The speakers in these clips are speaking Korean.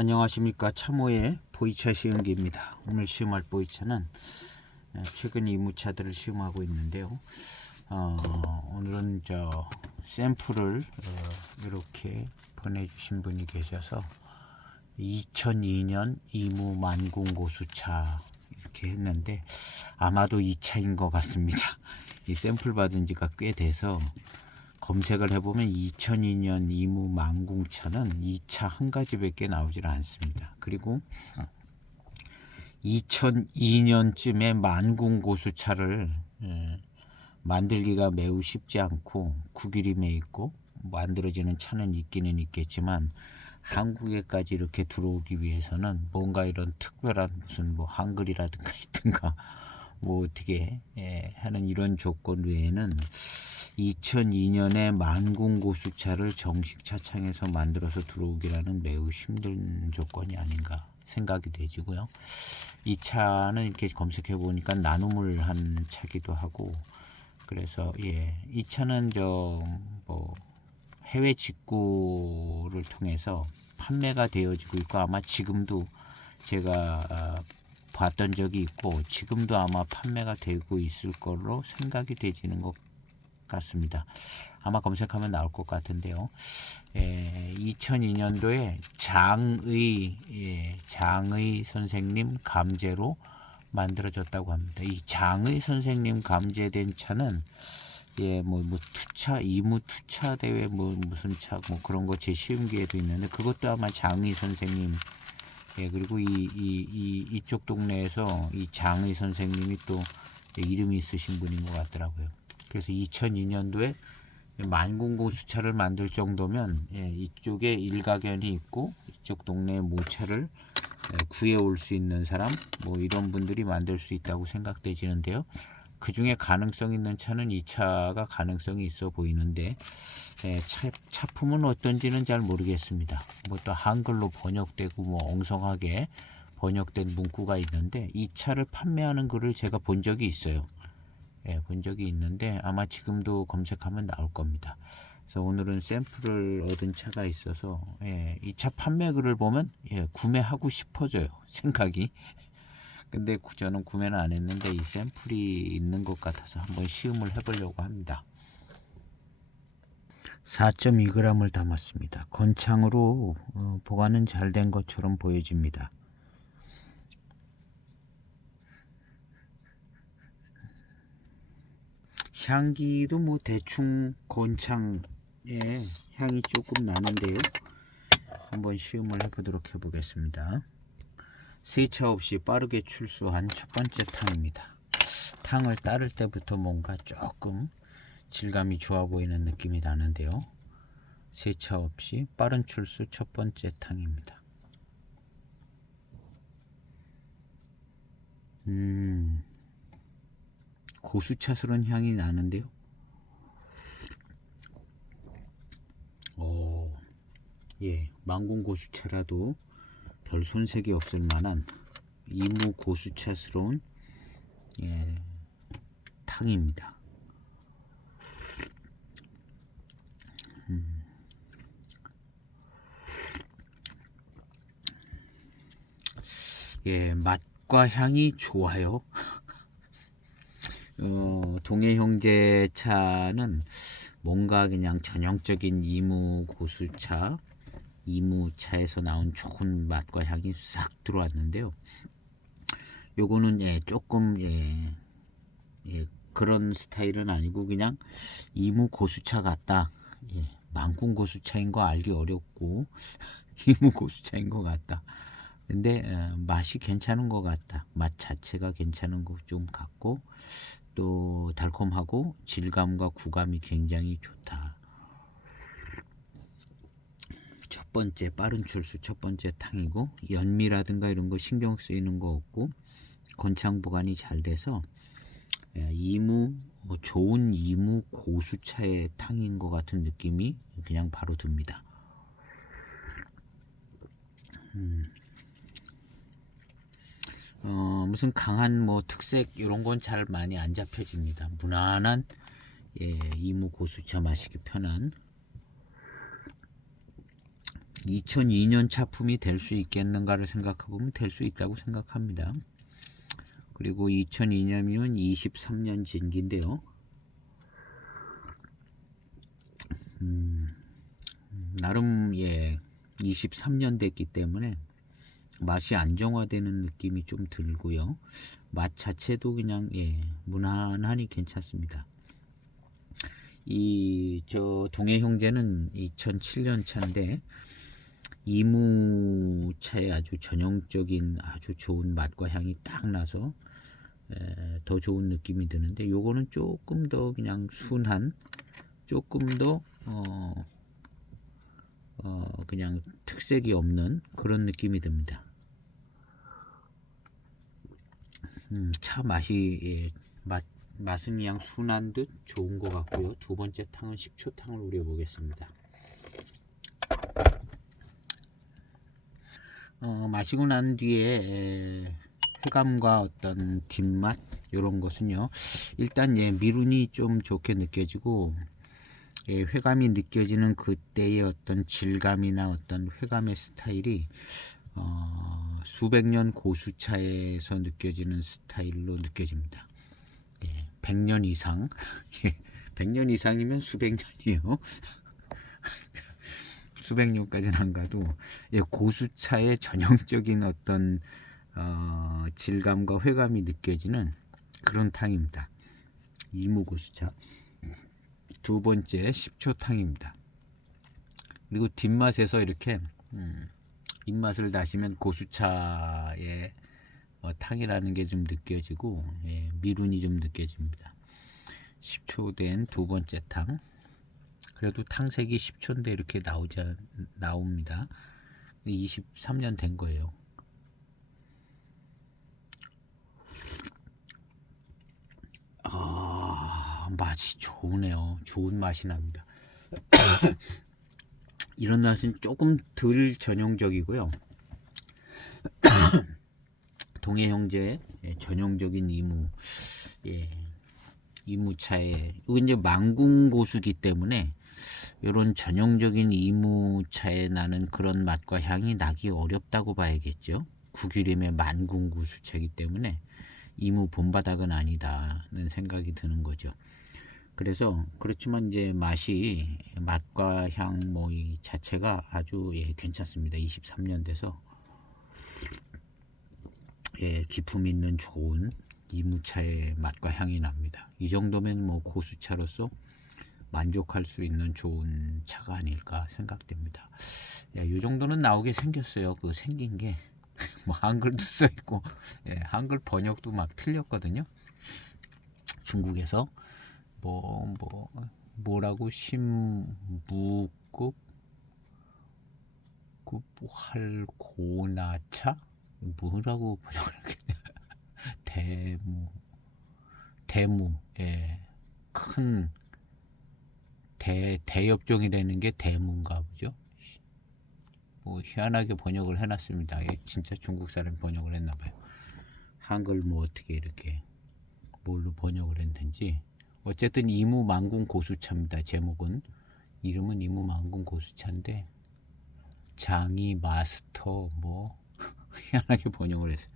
안녕하십니까. 참호의 보이차 시음기입니다. 오늘 시음할 보이차는 최근 이무차들을 시음하고 있는데요. 오늘은 샘플을 이렇게 보내주신 분이 계셔서 2002년 이무 만궁고수차 이렇게 했는데 아마도 이 차인 것 같습니다. 이 샘플 받은 지가 꽤 돼서 검색을 해보면 2002년 이무 만궁차는 이 차 한 가지밖에 나오질 않습니다. 그리고 2002년쯤에 만궁고수차를 만들기가 매우 쉽지 않고 구기림에 있고 만들어지는 차는 있기는 있겠지만 한국에까지 이렇게 들어오기 위해서는 뭔가 이런 특별한 무슨 뭐 한글이라든가 있든가 뭐 어떻게 하는 이런 조건 외에는 2002년에 만궁고수차를 정식 차창에서 만들어서 들어오기라는 매우 힘든 조건이 아닌가 생각이 되지고요. 이 차는 이렇게 검색해 보니까 나눔을 한 차기도 하고 그래서 이 차는 뭐 해외 직구를 통해서 판매가 되어지고 있고 아마 지금도 제가 봤던 적이 있고 지금도 아마 판매가 되고 있을 걸로 생각이 되지는 것 같습니다. 아마 검색하면 나올 것 같은데요. 2002년도에 장의 선생님 감제로 만들어졌다고 합니다. 이 장의 선생님 감제된 차는 뭐 투차 이무 투차 대회 뭐 무슨 차 뭐 그런 거 제 시음기에도 있는데 그것도 아마 장의 선생님 그리고 이쪽 동네에서 이 장의 선생님이 또 이름이 있으신 분인 것 같더라고요. 그래서 2002년도에 만궁고수차를 만들 정도면 이쪽에 일가견이 있고 이쪽 동네에 모차를 구해올 수 있는 사람 뭐 이런 분들이 만들 수 있다고 생각되지는데요. 그 중에 가능성 있는 차는 이 차가 가능성이 있어 보이는데 차품은 어떤지는 잘 모르겠습니다. 뭐 또 한글로 번역되고 뭐 엉성하게 번역된 문구가 있는데 이 차를 판매하는 글을 제가 본 적이 있어요. 본 적이 있는데 아마 지금도 검색하면 나올 겁니다. 그래서 오늘은 샘플을 얻은 차가 있어서 이 차 판매 글을 보면 구매하고 싶어져요. 생각이. 근데 저는 구매는 안 했는데 이 샘플이 있는 것 같아서 한번 시음을 해보려고 합니다. 4.2g을 담았습니다. 건창으로 보관은 잘 된 것처럼 보여집니다. 향기도 뭐 대충 건창의 향이 조금 나는데요. 한번 시음을 해보도록 해보겠습니다. 세차 없이 빠르게 출수한 첫 번째 탕입니다. 탕을 따를 때부터 뭔가 조금 질감이 좋아 보이는 느낌이 나는데요. 세차 없이 빠른 출수 첫 번째 탕입니다. 고수차스러운 향이 나는데요. 만궁고수차라도 별 손색이 없을 만한 이무 고수차스러운 탕입니다. 맛과 향이 좋아요. 동해 형제 차는 뭔가 그냥 전형적인 이무 고수차, 이무차에서 나온 좋은 맛과 향이 싹 들어왔는데요. 요거는 조금 그런 스타일은 아니고 그냥 이무 고수차 같다. 만궁 고수차인 거 알기 어렵고 이무 고수차인 것 같다. 근데 맛이 괜찮은 것 같다. 맛 자체가 괜찮은 것 좀 같고 또 달콤하고 질감과 구감이 굉장히 좋다. 첫 번째 빠른 출수 첫 번째 탕이고 연미라든가 이런 거 신경 쓰이는 거 없고 건창 보관이 잘 돼서 이무 좋은 이무 고수차의 탕인 것 같은 느낌이 그냥 바로 듭니다. 무슨 강한 뭐 특색 이런 건 잘 많이 안 잡혀집니다. 무난한 이무 고수차 마시기 편한 2002년 차품이 될 수 있겠는가를 생각해보면 될 수 있다고 생각합니다. 그리고 2002년이면 23년 진기인데요. 나름 23년 됐기 때문에 맛이 안정화되는 느낌이 좀 들고요. 맛 자체도 그냥 무난하니 괜찮습니다. 저 동해 형제는 2007년 차인데 이무차에 아주 전형적인 아주 좋은 맛과 향이 딱 나서 더 좋은 느낌이 드는데, 요거는 조금 더 그냥 순한, 조금 더 그냥 특색이 없는 그런 느낌이 듭니다. 차 맛이 맛은 그냥 순한 듯 좋은 것 같고요. 두 번째 탕은 식초탕을 우려 보겠습니다. 마시고 난 뒤에 회감과 어떤 뒷맛 이런 것은요, 일단 미룬이 좀 좋게 느껴지고, 회감이 느껴지는 그때의 어떤 질감이나 어떤 회감의 스타일이 수백 년 고수차에서 느껴지는 스타일로 느껴집니다. 100년 이상 100년 이상이면 수백 년이에요. 수백 년까지는 안 가도 고수차의 전형적인 어떤 질감과 회감이 느껴지는 그런 탕입니다. 이무고수차. 두 번째 식초탕입니다. 그리고 뒷맛에서 이렇게 입맛을 다시면 고수차의 탕이라는 게 좀 느껴지고, 미룬이 좀 느껴집니다. 10초 된 두 번째 탕. 그래도 탕색이 10초인데 이렇게 나옵니다. 23년 된 거예요. 맛이 좋으네요. 좋은 맛이 납니다. 이런 맛은 조금 덜 전형적이고요. 동해 형제의 전형적인 이무차에, 여기 이제 망궁 고수기 때문에 이런 전형적인 이무차에 나는 그런 맛과 향이 나기 어렵다고 봐야겠죠. 구규림의 만궁 고수차이기 때문에 이무 본바닥은 아니다는 생각이 드는 거죠. 그래서 그렇지만 이제 맛과 향 이 자체가 아주 괜찮습니다. 23년 돼서 기품 있는 좋은 이무차의 맛과 향이 납니다. 이 정도면 고수차로서 만족할 수 있는 좋은 차가 아닐까 생각됩니다. 이 정도는 나오게 생겼어요. 그 생긴 게 한글도 써 있고, 한글 번역도 막 틀렸거든요. 중국에서 뭐라고 신무급 할고나차 뭐라고 번역을 대무 큰 대엽종이라는 게 대무인가 보죠. 희한하게 번역을 해놨습니다. 진짜 중국 사람이 번역을 했나봐요. 한글 어떻게 이렇게 뭘로 번역을 했는지. 어쨌든 이무만궁 고수차입니다. 제목은, 이름은 이무만궁 고수차인데 장이 마스터 희한하게 번역을 했어요.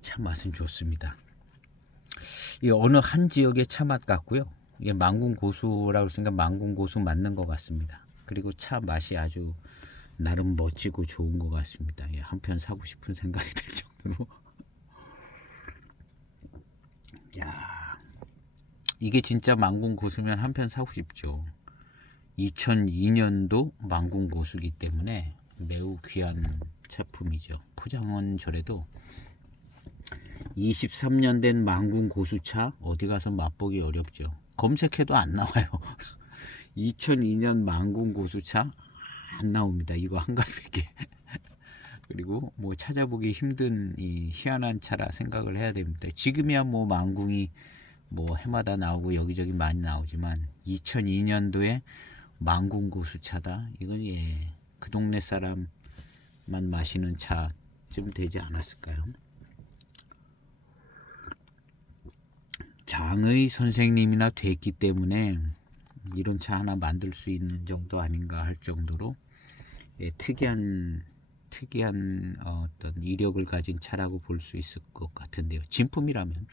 차 맛은 좋습니다. 이 어느 한 지역의 차 맛 같고요. 이게 망궁 고수라고 했으니까 망궁 고수 맞는 것 같습니다. 그리고 차 맛이 아주 나름 멋지고 좋은 것 같습니다. 한 편 사고 싶은 생각이 들 정도로. 이게 진짜 망궁 고수면 한 편 사고 싶죠. 2002년도 망궁 고수기 때문에 매우 귀한 차품이죠. 포장은 저래도 23년 된 망궁 고수차 어디 가서 맛보기 어렵죠. 검색해도 안 나와요. 2002년 망궁 고수차 안 나옵니다. 이거 한 가지밖에. 그리고 찾아보기 힘든 이 희한한 차라 생각을 해야 됩니다. 지금이야 망궁이 해마다 나오고 여기저기 많이 나오지만 2002년도에 망궁 고수차다. 이건 그 동네 사람만 마시는 차쯤 되지 않았을까요? 장의 선생님이나 됐기 때문에 이런 차 하나 만들 수 있는 정도 아닌가 할 정도로 예, 특이한 어떤 이력을 가진 차라고 볼 수 있을 것 같은데요. 진품이라면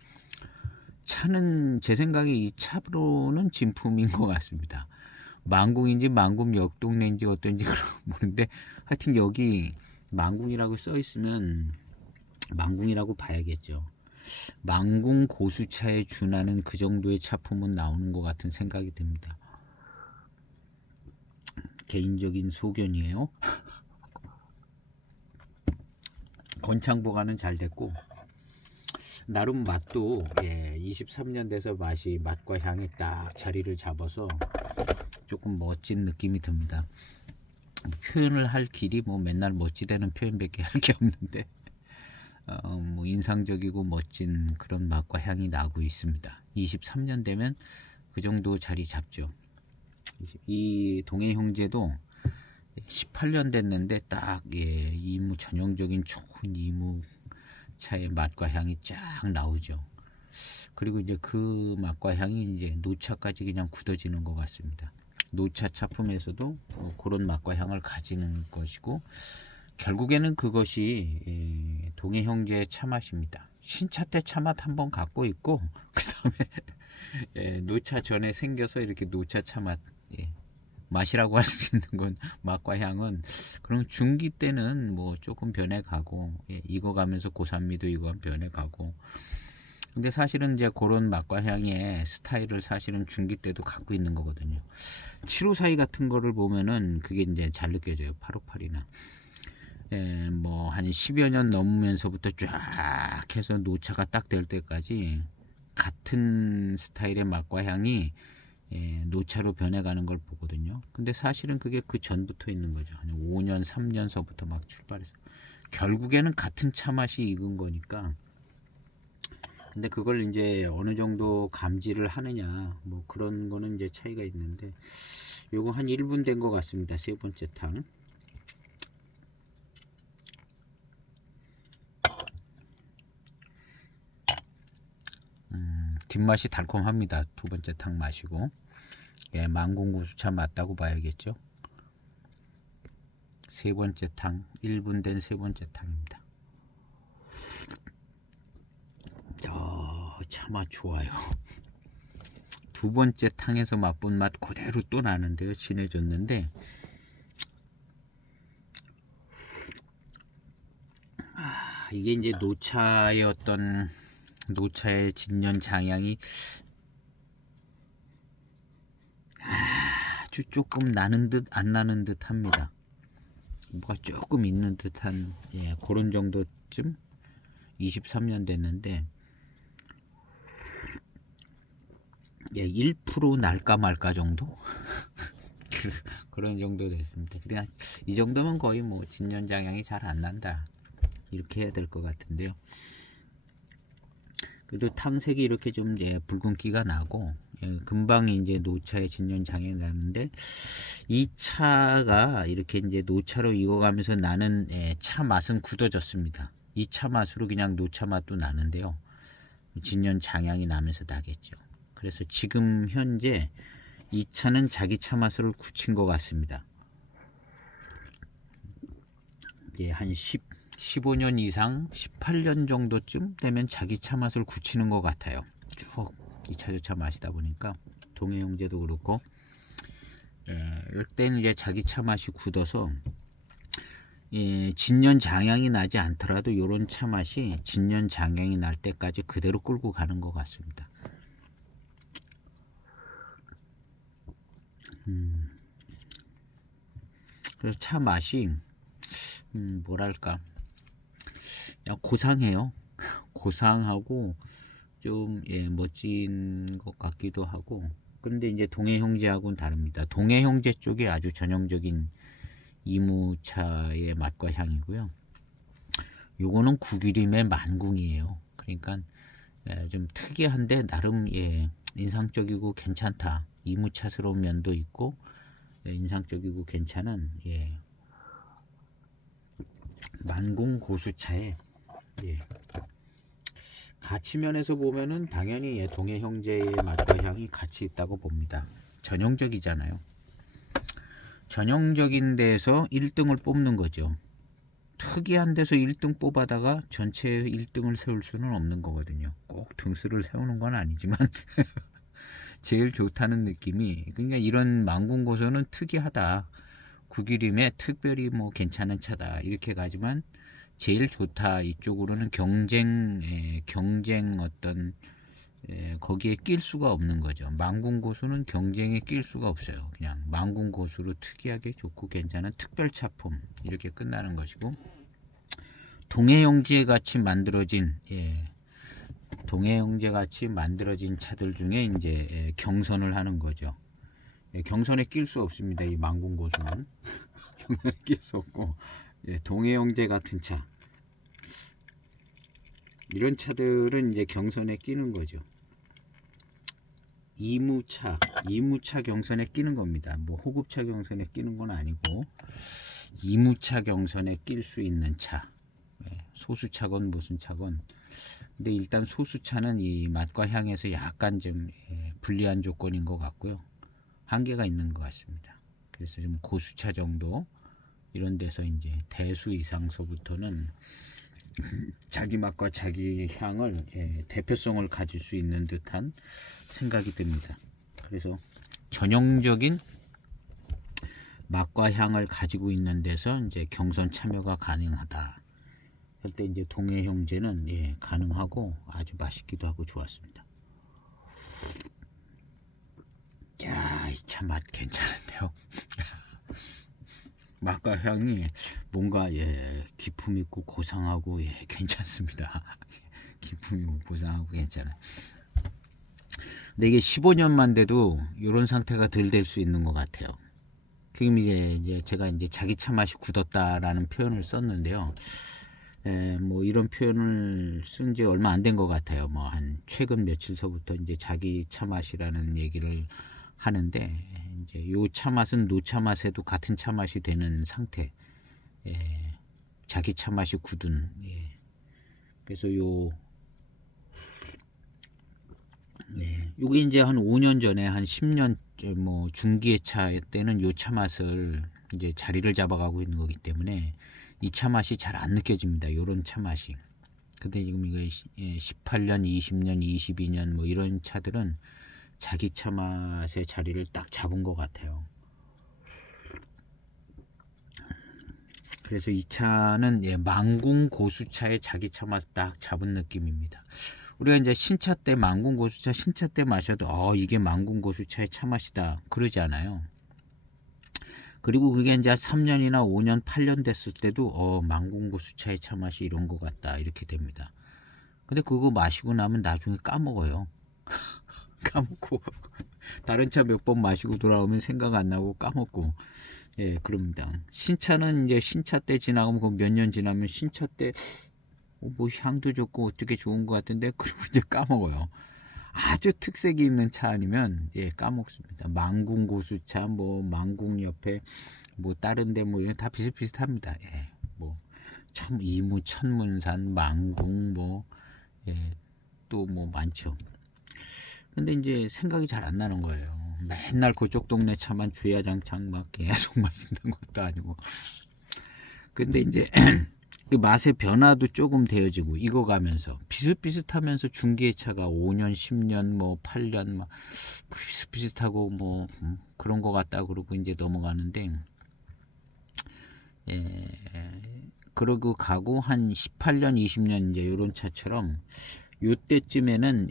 차는 제 생각에 이 차로는 진품인 것 같습니다. 망궁인지 망궁 역동래인지 어떤지 모르는데 하여튼 여기 망궁이라고 써 있으면 망궁이라고 봐야겠죠. 망궁 고수차에 준하는 그 정도의 차품은 나오는 것 같은 생각이 듭니다. 개인적인 소견이에요. 건창 보관은 잘 됐고 나름 맛도 23년 돼서 맛과 향이 딱 자리를 잡아서 조금 멋진 느낌이 듭니다. 표현을 할 길이 뭐 맨날 멋지다는 표현밖에 할 게 없는데 뭐 인상적이고 멋진 그런 맛과 향이 나고 있습니다. 23년 되면 그 정도 자리 잡죠. 이 동해 형제도 18년 됐는데 딱 이무 전형적인 좋은 이무 차의 맛과 향이 쫙 나오죠. 그리고 이제 그 맛과 향이 이제 노차까지 그냥 굳어지는 것 같습니다. 노차 차품에서도 그런 맛과 향을 가지는 것이고 결국에는 그것이 동해 형제의 차맛입니다. 신차 때 차맛 한번 갖고 있고 그 다음에 노차 전에 생겨서 이렇게 노차 차맛 맛이라고 할 수 있는 건 맛과 향은 그럼 중기 때는 뭐 조금 변해가고 익어가면서 고산미도 이거 변해가고 근데 사실은 이제 그런 맛과 향의 스타일을 사실은 중기 때도 갖고 있는 거거든요. 754 같은 거를 보면은 그게 이제 잘 느껴져요. 858이나 뭐 한 10여 년 넘으면서부터 쫙 해서 노차가 딱 될 때까지 같은 스타일의 맛과 향이 노차로 변해가는 걸 보거든요. 근데 사실은 그게 그 전부터 있는 거죠. 한 5년, 3년서부터 막 출발해서 결국에는 같은 차 맛이 익은 거니까. 근데 그걸 이제 어느 정도 감지를 하느냐, 뭐 그런 거는 이제 차이가 있는데, 요거 한 1분 된 것 같습니다. 세 번째 탕. 뒷맛이 달콤합니다. 두 번째 탕 마시고. 망궁 고수차 맞다고 봐야겠죠. 세 번째 탕, 1분 된 세 번째 탕입니다. 차맛 좋아요. 두 번째 탕에서 맛본 맛 그대로 또 나는데요. 진해졌는데 이게 이제 노차의 어떤 노차의 진년 장향이 아주 조금 나는 듯 안 나는 듯 합니다. 뭐가 조금 있는 듯한 그런 정도쯤 23년 됐는데 1% 날까 말까 정도 그런 정도 됐습니다. 그냥 이 정도면 거의 뭐 진년 장향이 잘 안 난다 이렇게 해야 될 것 같은데요. 그래도 탕색이 이렇게 좀 붉은기가 나고 금방 이제 노차의 진년 장향이 나는데 이 차가 이렇게 이제 노차로 익어가면서 나는 차 맛은 굳어졌습니다. 이 차 맛으로 그냥 노차 맛도 나는데요. 진년 장향이 나면서 나겠죠. 그래서 지금 현재 이 차는 자기 차 맛을 굳힌 것 같습니다. 한 15년 이상 18년 정도쯤 되면 자기 차 맛을 굳히는 것 같아요. 쭉 이 차 저 차 마시다 보니까 동해 형제도 그렇고 이때는 이제 자기 차 맛이 굳어서 진년 장향이 나지 않더라도 이런 차 맛이 진년 장향이 날 때까지 그대로 끌고 가는 것 같습니다. 그래서 차 맛이 뭐랄까 고상해요. 고상하고 좀 멋진 것 같기도 하고 근데 이제 동해 형제하고는 다릅니다. 동해 형제 쪽에 아주 전형적인 이무차의 맛과 향이고요. 요거는 구기림의 만궁이에요. 그러니까 좀 특이한데 나름 인상적이고 괜찮다. 이무차스러운 면도 있고 인상적이고 괜찮은 만궁 고수차에 가치면에서 보면은 당연히 동해 형제의 맛과 향이 같이 있다고 봅니다. 전형적이잖아요. 전형적인 데서 1등을 뽑는 거죠. 특이한 데서 1등 뽑아다가 전체 1등을 세울 수는 없는 거거든요. 꼭 등수를 세우는 건 아니지만 제일 좋다는 느낌이, 그러니까 이런 망군고수는 특이하다, 구기림에 특별히 뭐 괜찮은 차다 이렇게 가지만 제일 좋다 이쪽으로는 경쟁 어떤 거기에 낄 수가 없는 거죠. 망군고수는 경쟁에 낄 수가 없어요. 그냥 망군고수로 특이하게 좋고 괜찮은 특별차품 이렇게 끝나는 것이고, 동해영지에 같이 만들어진 동해영재 같이 만들어진 차들 중에 이제 경선을 하는 거죠. 경선에 낄 수 없습니다. 이 망군고수는 경선에 낄 수 없고, 동해영재 같은 차, 이런 차들은 이제 경선에 끼는 거죠. 이무차 경선에 끼는 겁니다. 뭐 호급차 경선에 끼는 건 아니고 이무차 경선에 낄 수 있는 차, 소수차건 무슨 차건. 근데 일단 소수차는 이 맛과 향에서 약간 좀 불리한 조건인 것 같고요. 한계가 있는 것 같습니다. 그래서 좀 고수차 정도 이런 데서 이제 대수 이상서부터는 자기 맛과 자기 향을 대표성을 가질 수 있는 듯한 생각이 듭니다. 그래서 전형적인 맛과 향을 가지고 있는 데서 이제 경선 참여가 가능하다 할 때 이제 동해형제는 가능하고 아주 맛있기도 하고 좋았습니다. 야, 이 차 맛 괜찮은데요. 맛과 향이 뭔가 기품 있고 고상하고 괜찮습니다. 기품 있고 고상하고 괜찮아요. 근데 이게 15년만 돼도 이런 상태가 덜 될 수 있는 것 같아요. 지금 이제 제가 이제 자기 차 맛이 굳었다라는 표현을 썼는데요. 뭐 이런 표현을 쓴 지 얼마 안 된 것 같아요. 뭐 한 최근 며칠서부터 이제 자기 차 맛이라는 얘기를 하는데, 이제 요 차 맛은 노차 맛에도 같은 차 맛이 되는 상태. 자기 차 맛이 굳은. 그래서 요게 이제 한 5년 전에 한 10년 뭐 중기의 차 때는 요 차 맛을 이제 자리를 잡아가고 있는 거기 때문에 이 차 맛이 잘 안 느껴집니다. 요런 차 맛이. 근데 지금 이거 18년, 20년, 22년 뭐 이런 차들은 자기 차 맛의 자리를 딱 잡은 것 같아요. 그래서 이 차는 망궁 고수차의 자기 차 맛 딱 잡은 느낌입니다. 우리가 이제 신차 때 망궁 고수차 신차 때 마셔도 이게 망궁 고수차의 차 맛이다 그러지 않아요. 그리고 그게 이제 3년이나 5년, 8년 됐을 때도 망궁 고수차의 차 맛이 이런 것 같다 이렇게 됩니다. 근데 그거 마시고 나면 나중에 까먹어요. 까먹고 다른 차 몇 번 마시고 돌아오면 생각 안 나고 까먹고 그럽니다. 신차는 이제 신차 때 지나가면 몇 년 지나면 신차 때 뭐 향도 좋고 어떻게 좋은 것 같은데 그리고 이제 까먹어요. 아주 특색이 있는 차 아니면 까먹습니다. 망궁 고수차 뭐 망궁 옆에 뭐 다른데 뭐 이런 다 비슷비슷합니다. 뭐 이무 천문산 망궁 뭐 또 뭐 많죠. 근데 이제 생각이 잘 안 나는 거예요. 맨날 그쪽 동네 차만 주야장창 막 계속 마신다는 것도 아니고. 근데 이제 그 맛의 변화도 조금 되어지고 익어가면서 비슷비슷하면서 중기의 차가 5년, 10년, 뭐 8년 막 비슷비슷하고 뭐 그런 것 같다 그러고 이제 넘어가는데, 그러고 가고 한 18년, 20년 이제 이런 차처럼 요때쯤에는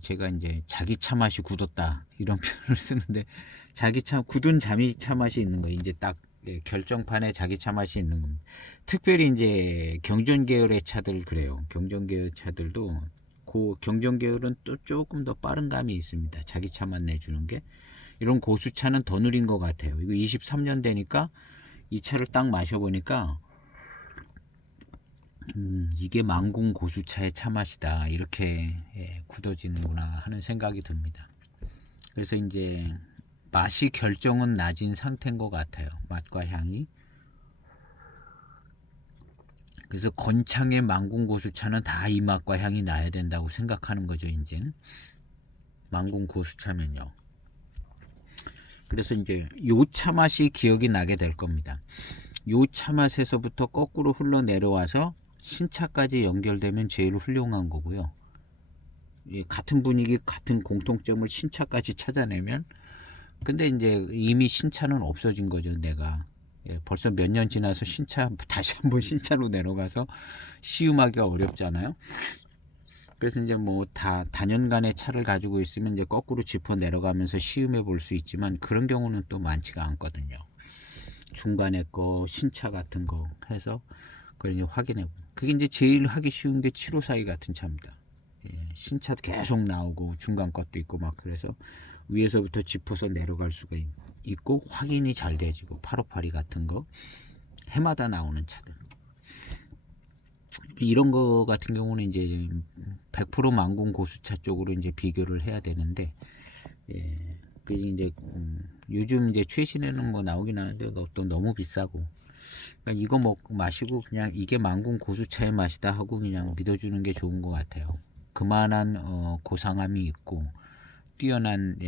제가 이제 자기 차 맛이 굳었다 이런 표현을 쓰는데, 자기 차 굳은 자기 차 맛이 있는 거예요. 이제 딱 결정판에 자기 차 맛이 있는 겁니다. 특별히 이제 경전 계열의 차들 그래요. 경전 계열 차들도 경전 계열은 또 조금 더 빠른 감이 있습니다. 자기 차만 내주는 게. 이런 고수차는 더 느린 것 같아요. 이거 23년 되니까 이 차를 딱 마셔보니까 이게 망궁 고수차의 차 맛이다 이렇게 굳어지는구나 하는 생각이 듭니다. 그래서 이제 맛이 결정은 낮은 상태인 것 같아요. 맛과 향이. 그래서 건창의 망궁 고수차는 다 이 맛과 향이 나야 된다고 생각하는 거죠. 이제는 망궁 고수차면요. 그래서 이제 요 차 맛이 기억이 나게 될 겁니다. 요 차 맛에서부터 거꾸로 흘러 내려와서 신차까지 연결되면 제일 훌륭한 거고요. 예, 같은 분위기, 같은 공통점을 신차까지 찾아내면, 근데 이제 이미 신차는 없어진 거죠, 내가. 예, 벌써 몇 년 지나서 신차, 다시 한번 신차로 내려가서 시음하기가 어렵잖아요. 그래서 이제 뭐 다 단연간의 차를 가지고 있으면 이제 거꾸로 짚어 내려가면서 시음해 볼 수 있지만, 그런 경우는 또 많지가 않거든요. 중간에 거, 신차 같은 거 해서 그걸 이제 확인해 보면, 그게 이제 제일 하기 쉬운 게 752 같은 차입니다. 예, 신차 계속 나오고 중간 것도 있고 막, 그래서 위에서부터 짚어서 내려갈 수가 있고 확인이 잘 되지고, 858 같은 거 해마다 나오는 차들, 이런 거 같은 경우는 이제 100% 만궁 고수차 쪽으로 이제 비교를 해야 되는데, 예, 그 이제 요즘 이제 최신에는 뭐 나오긴 하는데 또 너무 비싸고, 그러니까 이거 먹고 마시고 그냥 이게 만궁 고수차의 맛이다 하고 그냥 믿어주는 게 좋은 것 같아요. 그만한 고상함이 있고 뛰어난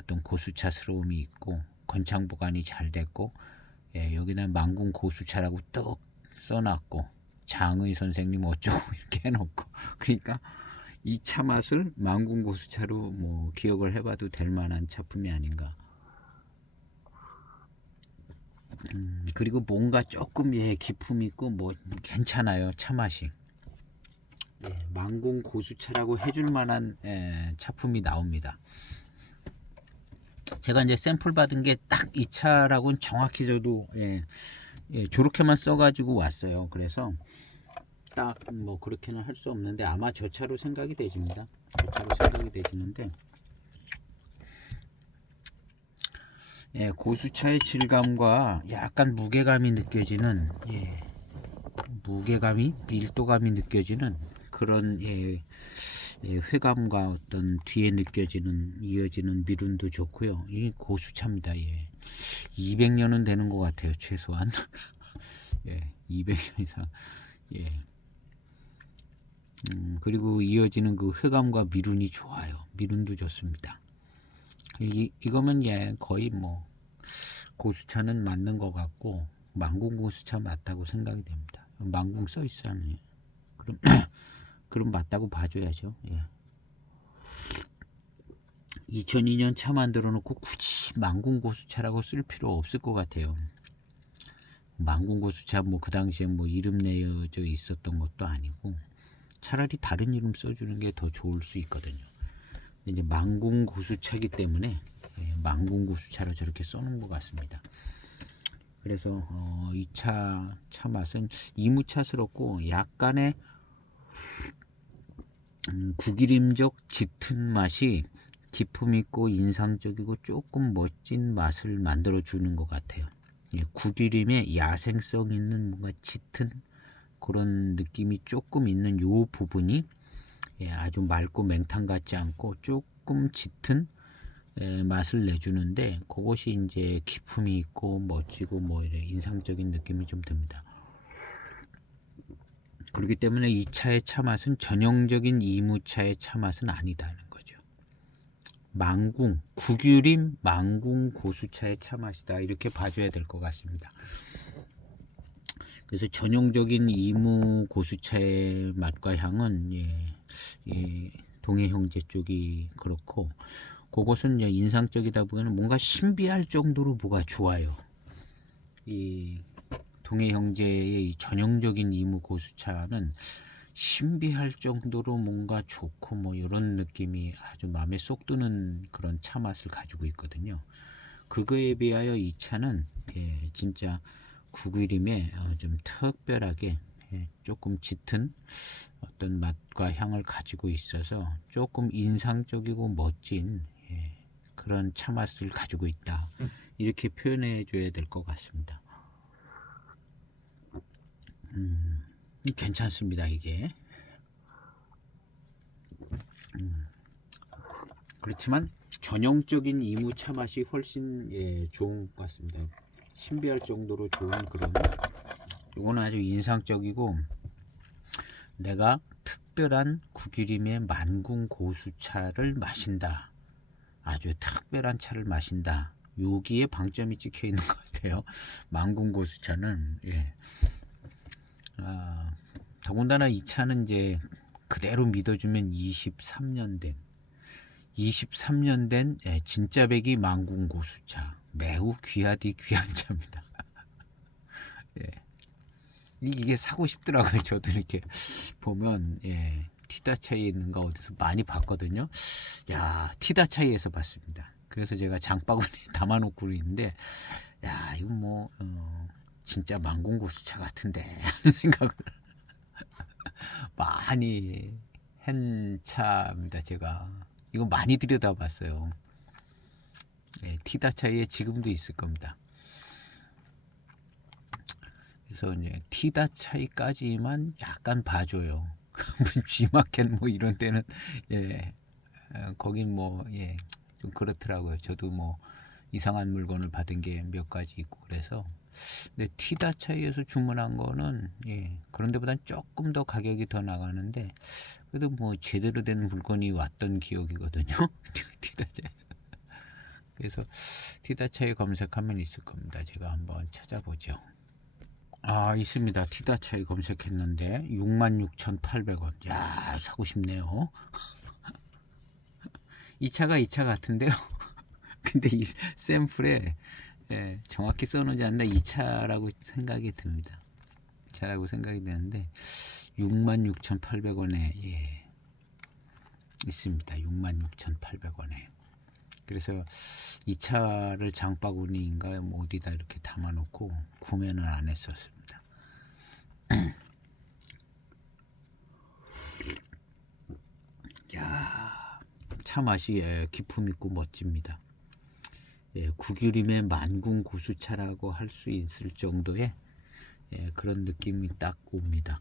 어떤 고수차스러움이 있고 건창 보관이 잘 됐고, 여기는 만궁 고수차라고 떡 써놨고 장의 선생님 어쩌고 이렇게 해놓고, 그러니까 이 차 맛을 만궁 고수차로 뭐 기억을 해봐도 될 만한 작품이 아닌가. 그리고 뭔가 조금 기품 있고 뭐 괜찮아요, 차 맛이. 만궁 고수차라고 해줄 만한 차품이 나옵니다. 제가 이제 샘플 받은 게 딱 이 차라고는 정확히 저도 저렇게만 써가지고 왔어요. 그래서 딱 뭐 그렇게는 할 수 없는데 아마 저 차로 생각이 되집니다. 저 차로 생각이 되지는데, 고수차의 질감과 약간 무게감이 느껴지는, 무게감이, 밀도감이 느껴지는 그런 회감과 어떤 뒤에 느껴지는 이어지는 미륜도 좋고요. 이 고수차입니다. 200년은 되는 것 같아요, 최소한. 200년 이상. 그리고 이어지는 그 회감과 미륜이 좋아요. 미륜도 좋습니다. 이거면 거의 뭐 고수차는 맞는 것 같고, 만궁 고수차 맞다고 생각이 됩니다. 만궁 써 있어요. 그럼 그럼 맞다고 봐줘야죠. 2002년 차 만들어 놓고 굳이 만궁 고수차라고 쓸 필요 없을 것 같아요. 만궁 고수차 뭐 그 당시에 뭐 이름 내어져 있었던 것도 아니고, 차라리 다른 이름 써주는 게 더 좋을 수 있거든요. 이제 만궁 고수차기 때문에 만궁 고수차로 저렇게 써놓은 것 같습니다. 그래서 이 차 맛은 이무차스럽고 약간의 구기림적 짙은 맛이 기품 있고 인상적이고 조금 멋진 맛을 만들어 주는 것 같아요. 구기림의 야생성 있는 뭔가 짙은 그런 느낌이 조금 있는 요 부분이 아주 맑고 맹탕 같지 않고 조금 짙은 맛을 내주는데, 그것이 이제 기품이 있고 멋지고 뭐 이래 인상적인 느낌이 좀 듭니다. 그렇기 때문에 이 차의 차 맛은 전형적인 이무차의 차 맛은 아니다는 거죠. 만궁, 구규림 만궁 고수차의 차 맛이다, 이렇게 봐줘야 될 것 같습니다. 그래서 전형적인 이무 고수차의 맛과 향은 동해 형제 쪽이 그렇고, 그것은 인상적이다 보면 뭔가 신비할 정도로 뭐가 좋아요. 이 동해 형제의 이 전형적인 이무 고수차는 신비할 정도로 뭔가 좋고 뭐 이런 느낌이 아주 마음에 쏙 드는 그런 차 맛을 가지고 있거든요. 그거에 비하여 이 차는 진짜 구기림에 좀 특별하게 조금 짙은 어떤 맛과 향을 가지고 있어서 조금 인상적이고 멋진 그런 차 맛을 가지고 있다, 이렇게 표현해 줘야 될 것 같습니다. 괜찮습니다. 이게 그렇지만 전형적인 이무차 맛이 훨씬 좋은 것 같습니다. 신비할 정도로 좋은 그런, 이거는 아주 인상적이고 내가 특별한 구기림의 만궁 고수차를 마신다, 아주 특별한 차를 마신다, 여기에 방점이 찍혀 있는 것 같아요. 망궁고수차는. 예. 더군다나 이 차는 이제 그대로 믿어주면 23년 된 예, 진짜 배기 망궁고수차. 매우 귀하디 귀한 차입니다. 예. 이게 사고 싶더라고요. 저도 이렇게 보면 예, 티다차에 있는가 어디서 많이 봤거든요. 야, 티다차이에서 봤습니다. 그래서 제가 장바구니에 담아놓고 있는데, 야, 이거 뭐 진짜 망궁고수차 같은데 하는 생각을 많이 한 차입니다. 제가 이거 많이 들여다봤어요. 예, 티다차이에 지금도 있을 겁니다. 그래서 이제 티다차이까지만 약간 봐줘요. G마켓 뭐 이런 데는 예, 거긴 뭐 예, 좀 그렇더라고요. 저도 뭐 이상한 물건을 받은 게 몇 가지 있고 그래서. 근데 티다차이에서 주문한 거는 예, 그런 데보다는 조금 더 가격이 더 나가는데 그래도 뭐 제대로 된 물건이 왔던 기억이거든요. 티다차이. 그래서 티다차이 검색하면 있을 겁니다. 제가 한번 찾아보죠. 있습니다. 티다차이 검색했는데 66,800원. 야, 사고 싶네요. 이 차가 이 차 같은데요. 근데 이 샘플에 예, 정확히 써놓지 않나 이 차라고 생각이 듭니다. 차라고 생각이 드는데 66,800원에 예, 있습니다. 66,800원에. 그래서 이 차를 장바구니인가 뭐 어디다 이렇게 담아놓고 구매는 안 했었습니다. 야, 차 맛이 예, 기품 있고 멋집니다. 예, 구규림의 만궁고수차라고 할 수 있을 정도의 예, 그런 느낌이 딱 옵니다.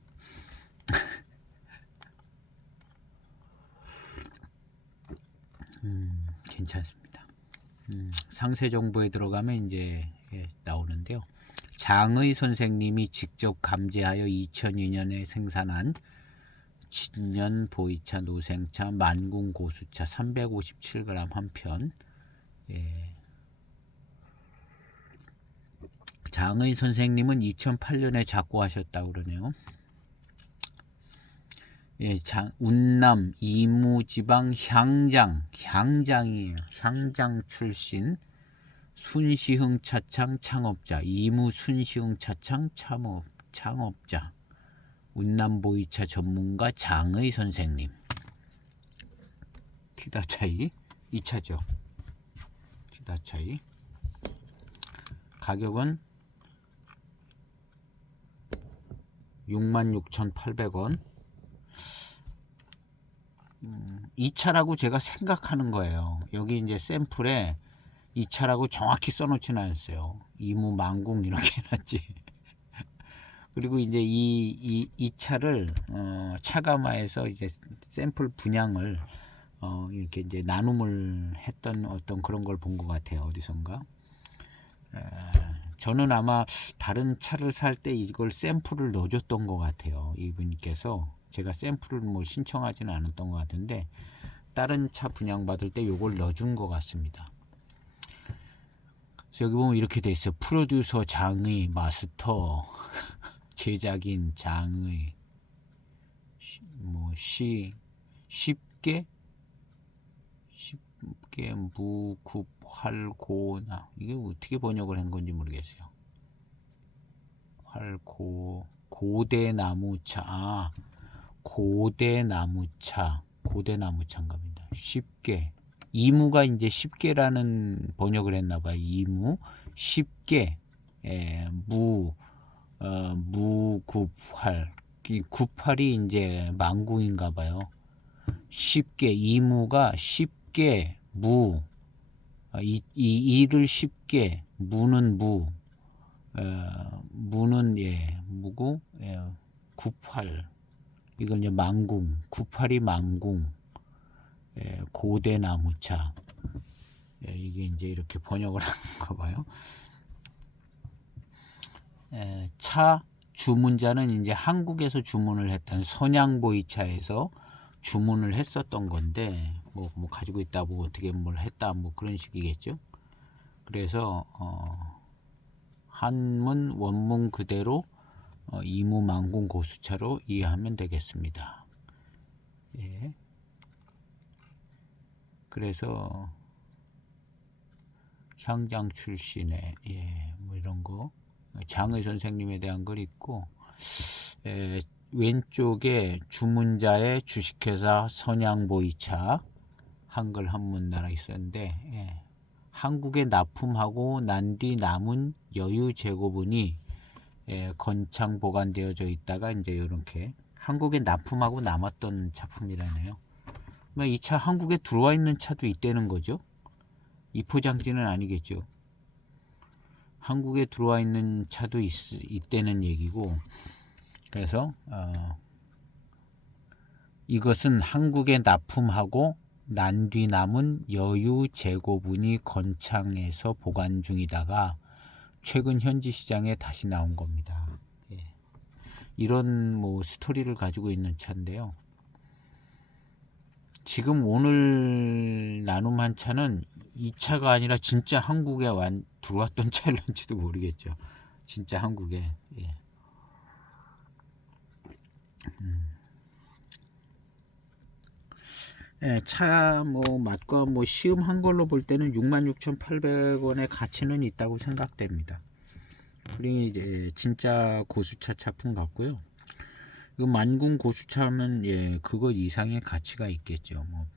괜찮습니다. 상세 정보에 들어가면 이제 예, 나오는데요. 장의 선생님이 직접 감제하여 2002년에 생산한 진년 보이차 노생차 만궁고수차 357g 한 편. 예. 장의 선생님은 2008년에 작고하셨다고 그러네요. 예, 운남 이무지방 향장이에요. 향장 출신 순시흥 차창 창업자, 이무 순시흥 차창 창업자, 운남 보이차 전문가 장의 선생님. 티다차이 이 차죠. 티다차이. 가격은 66,800원. 이 차라고 제가 생각하는 거예요. 여기 이제 샘플에 이 차라고 정확히 써놓지는 않았어요. 이무 망궁 이렇게 해놨지. 그리고 이제 이 차를 차가마에서 이제 샘플 분양을 이렇게 이제 나눔을 했던 어떤 그런 걸 본 것 같아요. 어디선가. 저는 아마 다른 차를 살 때 이걸 샘플을 넣어줬던 것 같아요. 이분께서 제가 샘플을 뭐 신청하지는 않았던 것 같은데 다른 차 분양받을 때 이걸 넣어준 것 같습니다. 그래서 여기 보면 이렇게 돼 있어요. 프로듀서 장의, 마스터, 제작인 장의, 쉽게 무굽활고나 이게 어떻게 번역을 한 건지 모르겠어요. 고대나무차. 고대나무차인가 봅니다. 쉽게. 이무가 이제 쉽게라는 번역을 했나 봐요. 이무 쉽게 무굽활. 이 굽활이 이제 망궁인가 봐요. 쉽게 이무가 쉽게 이를 쉽게 무는 무는 예 무고 굽활 이건 이제 망궁 굽활이 망궁 고대나무차 이게 이제 이렇게 번역을 한가 봐요. 차 주문자는 이제 한국에서 주문을 했던 선양보이차에서 주문을 했었던 건데 뭐 가지고 있다 뭐 어떻게 뭘 했다 뭐 그런 식이겠죠. 그래서 한문 원문 그대로 이무망궁 고수차로 이해하면 되겠습니다. 예. 그래서 향장 출신의 뭐 이런 거 장의 선생님에 대한 글 있고, 왼쪽에 주문자의 주식회사 선양보이차 한글 한문 나라 있었는데, 한국에 납품하고 난 뒤 남은 여유 재고분이 건창 보관되어져 있다가 이제 이렇게 한국에 납품하고 남았던 작품이라네요. 이 차 한국에 들어와 있는 차도 있다는 거죠. 이 포장지는 아니겠죠. 한국에 들어와 있는 차도 있다는 얘기고, 그래서 이것은 한국에 납품하고 난 뒤 남은 여유 재고분이 건창에서 보관 중이다가 최근 현지 시장에 다시 나온 겁니다. 이런 뭐 스토리를 가지고 있는 차인데요. 지금 오늘 나눔한 차는 이 차가 아니라 진짜 한국에 들어왔던 차일런지도 모르겠죠. 진짜 한국에. 차 뭐 맛과 뭐 시음한 걸로 볼 때는 66,800원의 가치는 있다고 생각됩니다. 그리고 이제 진짜 고수차 차품 같고요. 그 만궁 고수차면 그거 이상의 가치가 있겠죠. 뭐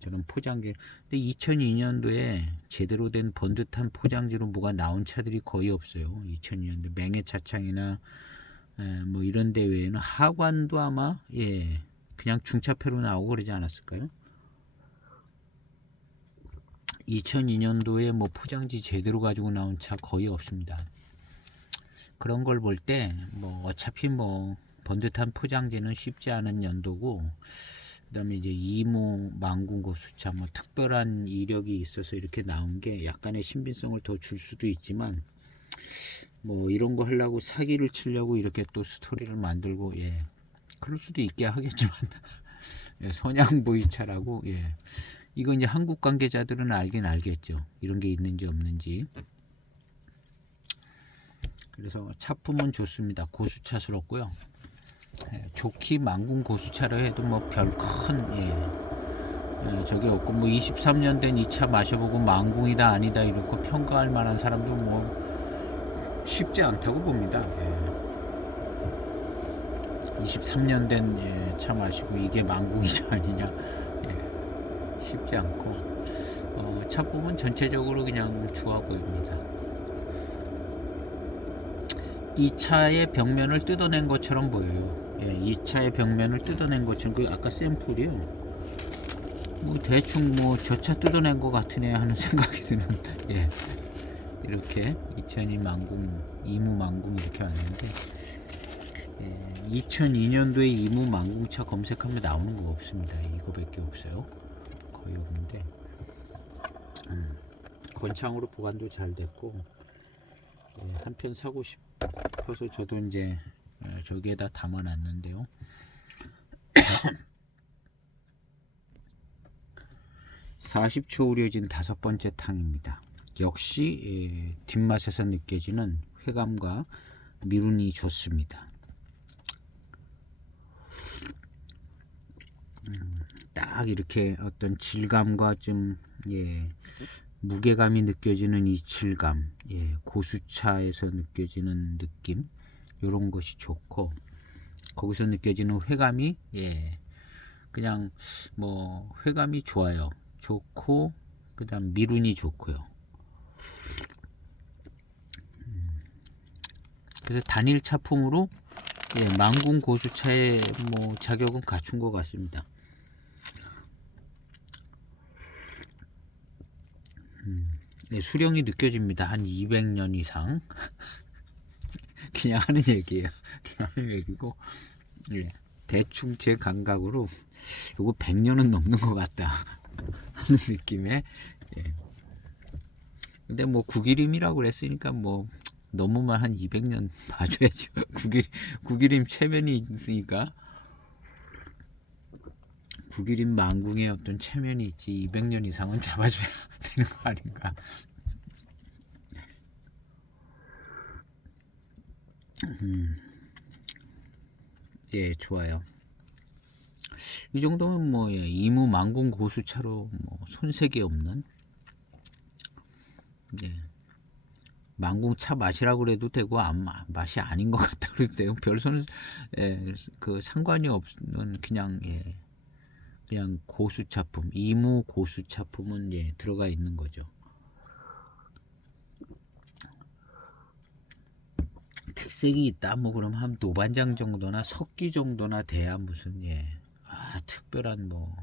저런 포장지. 근데 2002년도에 제대로 된 번듯한 포장지로 뭐가 나온 차들이 거의 없어요. 2002년도 맹해 차창이나 뭐 이런 데 외에는 하관도 아마 그냥 중차패로 나오고 그러지 않았을까요? 2002년도에 뭐 포장지 제대로 가지고 나온 차 거의 없습니다. 그런 걸 볼 때 뭐 어차피 뭐 번듯한 포장지는 쉽지 않은 연도고, 그다음에 이제 이무 망궁 고수차 뭐 특별한 이력이 있어서 이렇게 나온 게 약간의 신빙성을 더 줄 수도 있지만, 뭐 이런 거 하려고 사기를 치려고 이렇게 또 스토리를 만들고 그럴 수도 있게 하겠지만 선양보이차라고 이거 이제 한국 관계자들은 알긴 알겠죠. 이런 게 있는지 없는지. 그래서 차품은 좋습니다. 고수차스럽고요. 좋기 망궁 고수차로 해도 뭐 별 큰 저게 없고, 뭐 23년 된 이 차 마셔보고 망궁이다 아니다 이렇게 평가할 만한 사람도 뭐 쉽지 않다고 봅니다. 23년 된 차 마시고 이게 망궁이냐 아니냐 쉽지 않고, 차품은 전체적으로 그냥 좋아 보입니다. 이 차의 벽면을 뜯어낸 것처럼 보여요. 이 차의 벽면을 뜯어낸 것처럼, 그 아까 샘플이요. 뭐 대충 뭐 저 차 뜯어낸 것 같으네 하는 생각이 드는 이렇게 2002 망궁, 이무 망궁 이렇게 왔는데, 2002년도에 이무 망궁차 검색하면 나오는 거 없습니다. 이거밖에 없어요. 거의 없는데, 건창으로 보관도 잘 됐고, 한 편 사고 싶어서 저도 이제 저기에다 담아놨는데요. 40초 우려진 5번째 탕입니다. 역시 뒷맛에서 느껴지는 회감과 미룬이 좋습니다. 딱 이렇게 어떤 질감과 좀 무게감이 느껴지는 이 질감, 고수차에서 느껴지는 느낌, 이런 것이 좋고, 거기서 느껴지는 회감이 그냥 뭐 회감이 좋아요. 좋고, 그다음 미룬이 좋고요. 그래서 단일 차품으로 망궁 고수차의 뭐 자격은 갖춘 것 같습니다. 수령이 느껴집니다. 한 200년 이상. 그냥 하는 얘기예요. 그냥 하는 얘기고, 대충 제 감각으로 요거 100년은 넘는 것 같다 하는 느낌에. 근데 뭐 구기림이라고 그랬으니까 뭐 넘으면 한 200년 봐줘야죠. 구기림 체면이 있으니까. 구기림 망궁의 어떤 체면이 있지 200년 이상은 잡아줘야 되는 거 아닌가. 예, 좋아요. 이 정도면 뭐 예, 이무 망궁 고수차로 뭐 손색이 없는 예, 망궁 차 맛이라고 그래도 되고 맛이 아닌 것 같다 그래도 돼요. 예, 그 상관이 없는 그냥 예, 그냥 고수차품 이무 고수차품은 예, 들어가 있는 거죠. 특색이 있다 뭐 그럼 한 노반장 정도나 석기 정도나 돼야 무슨 예, 특별한 뭐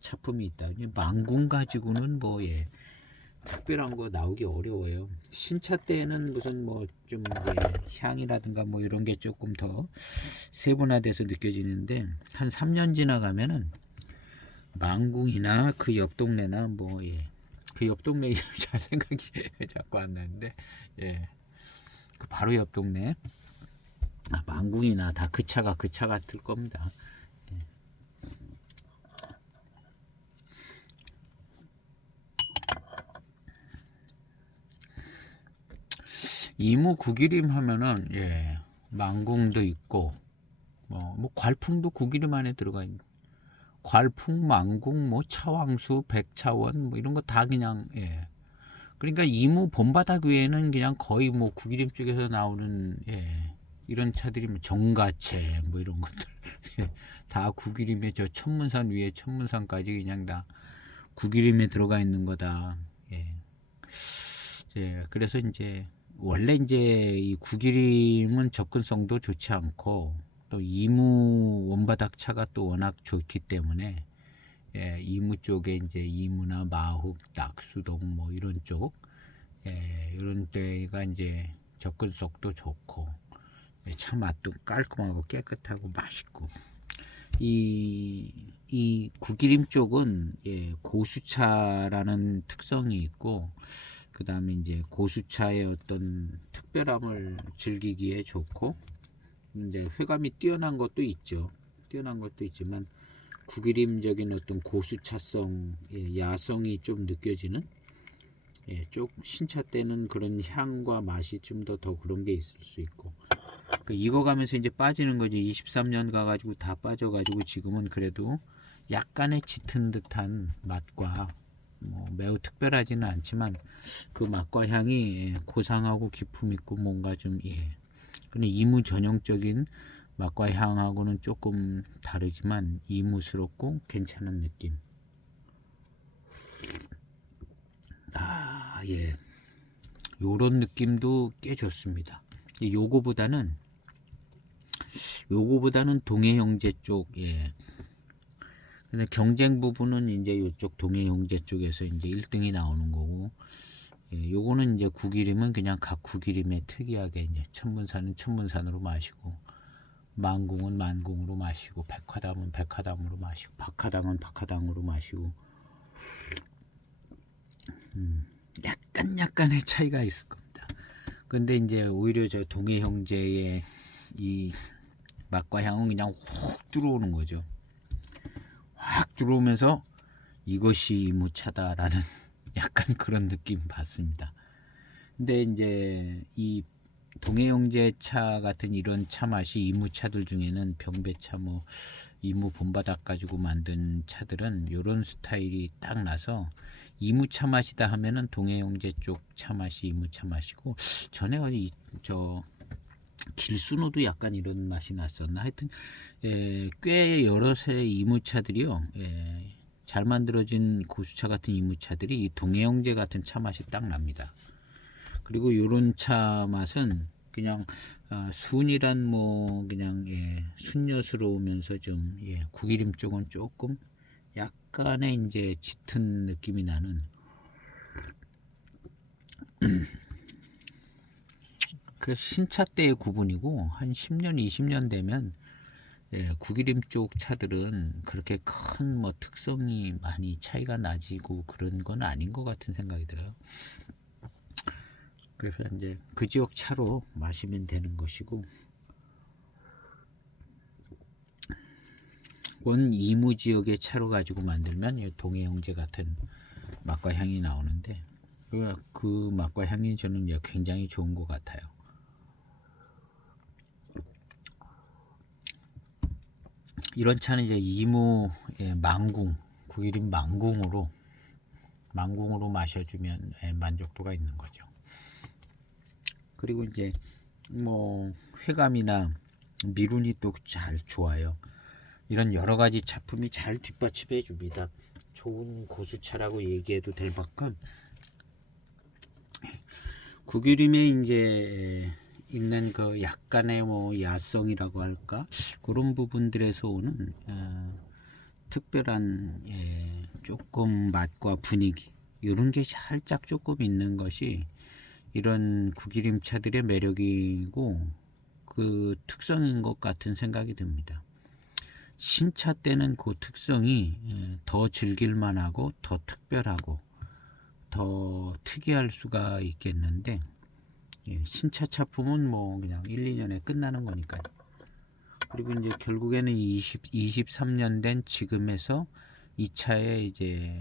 차품이 있다. 망궁 가지고는 뭐 예, 특별한 거 나오기 어려워요. 신차 때는 무슨 뭐 좀 예, 향이라든가 뭐 이런 게 조금 더 세분화돼서 느껴지는데 한 3년 지나가면은 망궁이나 그 옆 동네나 뭐 예, 그 옆 동네 이름 잘 생각이 자꾸 안 나는데 예, 그 바로 옆 동네 망궁이나 다 그 차가 그 차 같을 겁니다. 이무 구기림 하면은 예, 망궁도 있고 뭐 괄풍도 구기림 안에 들어가 있는 괄풍, 망궁, 뭐 차왕수, 백차원 뭐 이런 거 다 그냥 예. 그러니까 이무 본바닥 외에는 그냥 거의 뭐 구기림 쪽에서 나오는 예. 이런 차들이 뭐 정가채 뭐 이런 것들 예. 다 구기림에 저 천문산 위에 천문산까지 그냥 다 구기림에 들어가 있는 거다. 예. 예. 그래서 이제 원래 이제 이 구기림은 접근성도 좋지 않고 또 이무 원바닥 차가 또 워낙 좋기 때문에 예, 이무 쪽에 이제 이무나 마흑, 낙수동 뭐 이런 쪽 예, 이런 데가 이제 접근성도 좋고 예, 차 맛도 깔끔하고 깨끗하고 맛있고 이 구기림 쪽은 예, 고수차라는 특성이 있고 그 다음에 이제 고수차의 어떤 특별함을 즐기기에 좋고 이제 회감이 뛰어난 것도 있죠. 뛰어난 것도 있지만 구기림적인 어떤 고수차성, 예, 야성이 좀 느껴지는 예, 좀 신차 때는 그런 향과 맛이 좀 더 그런 게 있을 수 있고 그 익어가면서 이제 빠지는 거지. 23년 가가지고 다 빠져가지고 지금은 그래도 약간의 짙은 듯한 맛과 뭐 매우 특별하지는 않지만 그 맛과 향이 예, 고상하고 기품 있고 뭔가 좀 예. 근데 이무 전형적인 맛과 향하고는 조금 다르지만 이무스럽고 괜찮은 느낌. 예. 요런 느낌도 꽤 좋습니다. 요거보다는 동해 형제 쪽 예. 근데 경쟁 부분은 이제 요쪽 동해 형제 쪽에서 이제 1등이 나오는 거고 예, 요거는 이제 구기림은 그냥 각 구기림에 특이하게 이제 천문산은 천문산으로 마시고 만궁은 만궁으로 마시고 백화담은 백화담으로 마시고 박하당은 박하당으로 마시고 약간의 차이가 있을 겁니다. 근데 이제 오히려 저 동해 형제의 이 맛과 향은 그냥 훅 들어오는 거죠. 확 들어오면서 이것이 이무차다라는 약간 그런 느낌 받습니다. 근데 이제 이 동해 형제차 같은 이런 차 맛이 이무차들 중에는 병배차 뭐 이무 본바닥 가지고 만든 차들은 이런 스타일이 딱 나서 이무차 맛이다 하면은 동해 형제 쪽 차 맛이 이무차 맛이고 전에 어디 저 길순호도 약간 이런 맛이 났었나 하여튼 예, 꽤 여러 세 이무차들이요 예, 잘 만들어진 고수차 같은 이무차들이 이 동해 형제 같은 차 맛이 딱 납니다. 그리고 요런 차 맛은 그냥 순이란 뭐 그냥 예, 순녀스러우면서 좀 예, 구기림 쪽은 조금 약간의 이제 짙은 느낌이 나는 그래서 신차 때의 구분이고 한 10년 20년 되면 예, 구기림 쪽 차들은 그렇게 큰 뭐 특성이 많이 차이가 나지고 그런 건 아닌 것 같은 생각이 들어요. 그래서 이제 그 지역 차로 마시면 되는 것이고 원 이무 지역의 차로 가지고 만들면 동해 형제 같은 맛과 향이 나오는데 그 맛과 향이 저는 굉장히 좋은 것 같아요. 이런 차는 이제 이무 망궁 구기림 망궁으로 마셔주면 만족도가 있는 거죠. 그리고 이제 뭐 회감이나 미룬이 또 잘 좋아요. 이런 여러 가지 차품이 잘 뒷받침해 줍니다. 좋은 고수차라고 얘기해도 될 만큼 구기림에 이제 있는 그 약간의 뭐 야성이라고 할까 그런 부분들에서 오는 특별한 조금 맛과 분위기 이런 게 살짝 조금 있는 것이 이런 구기림 차들의 매력이고 그 특성인 것 같은 생각이 듭니다. 신차 때는 그 특성이 더 즐길만하고 더 특별하고 더 특이할 수가 있겠는데 신차 차품은 뭐 그냥 1, 2년에 끝나는 거니까요. 그리고 이제 결국에는 23년 된 지금에서 이 차에 이제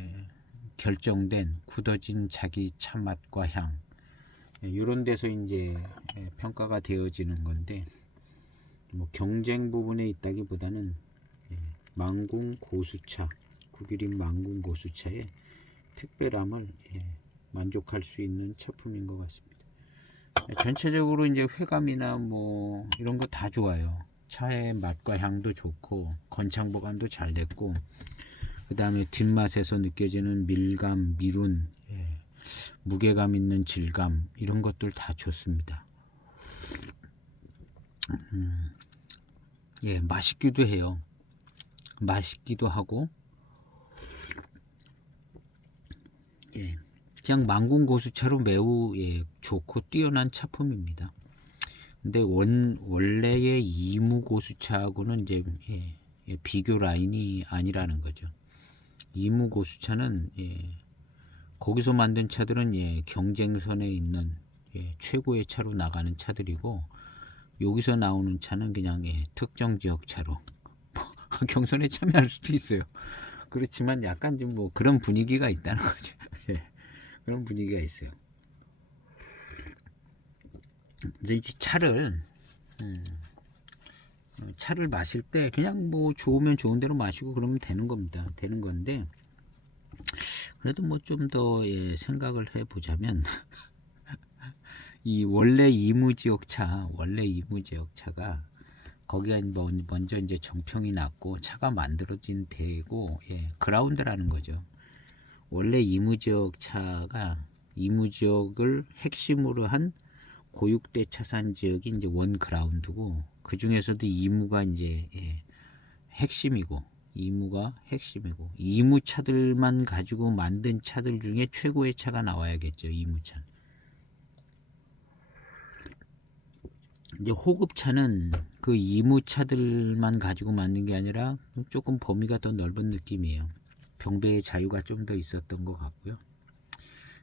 결정된 굳어진 자기 차 맛과 향 이런 데서 이제 평가가 되어지는 건데 뭐 경쟁 부분에 있다기보다는 망궁 고수차 구기림 망궁 고수차의 특별함을 만족할 수 있는 차품인 것 같습니다. 전체적으로 이제 회감이나 뭐 이런 거 다 좋아요. 차의 맛과 향도 좋고 건창 보관도 잘 됐고 그 다음에 뒷맛에서 느껴지는 밀감, 미룬, 무게감 있는 질감 이런 것들 다 좋습니다. 맛있기도 해요. 맛있기도 하고 그냥 망궁 고수차로 매우 좋고 뛰어난 차품입니다. 근데 원래의 이무 고수차하고는 이제 비교 라인이 아니라는 거죠. 이무 고수차는 거기서 만든 차들은 경쟁선에 있는 최고의 차로 나가는 차들이고 여기서 나오는 차는 그냥 특정 지역 차로 경선에 참여할 수도 있어요. 그렇지만 약간 좀 뭐 그런 분위기가 있다는 거죠. 그런 분위기가 있어요. 이제 차를 마실 때 그냥 뭐 좋으면 좋은 대로 마시고 그러면 되는 겁니다. 되는 건데 그래도 뭐 좀 더 생각을 해보자면 이 원래 이무지역차가 거기가 먼저 이제 정평이 났고 차가 만들어진 데고 그라운드라는 거죠. 원래 이무지역차가 이무지역을 핵심으로 한 고육대 차산 지역이 이제 원 그라운드고 그 중에서도 이무가 이제 핵심이고 이무 차들만 가지고 만든 차들 중에 최고의 차가 나와야겠죠. 이무차. 이제 호급차는 그 이무 차들만 가지고 만든 게 아니라 조금 범위가 더 넓은 느낌이에요. 병배의 자유가 좀 더 있었던 것 같고요.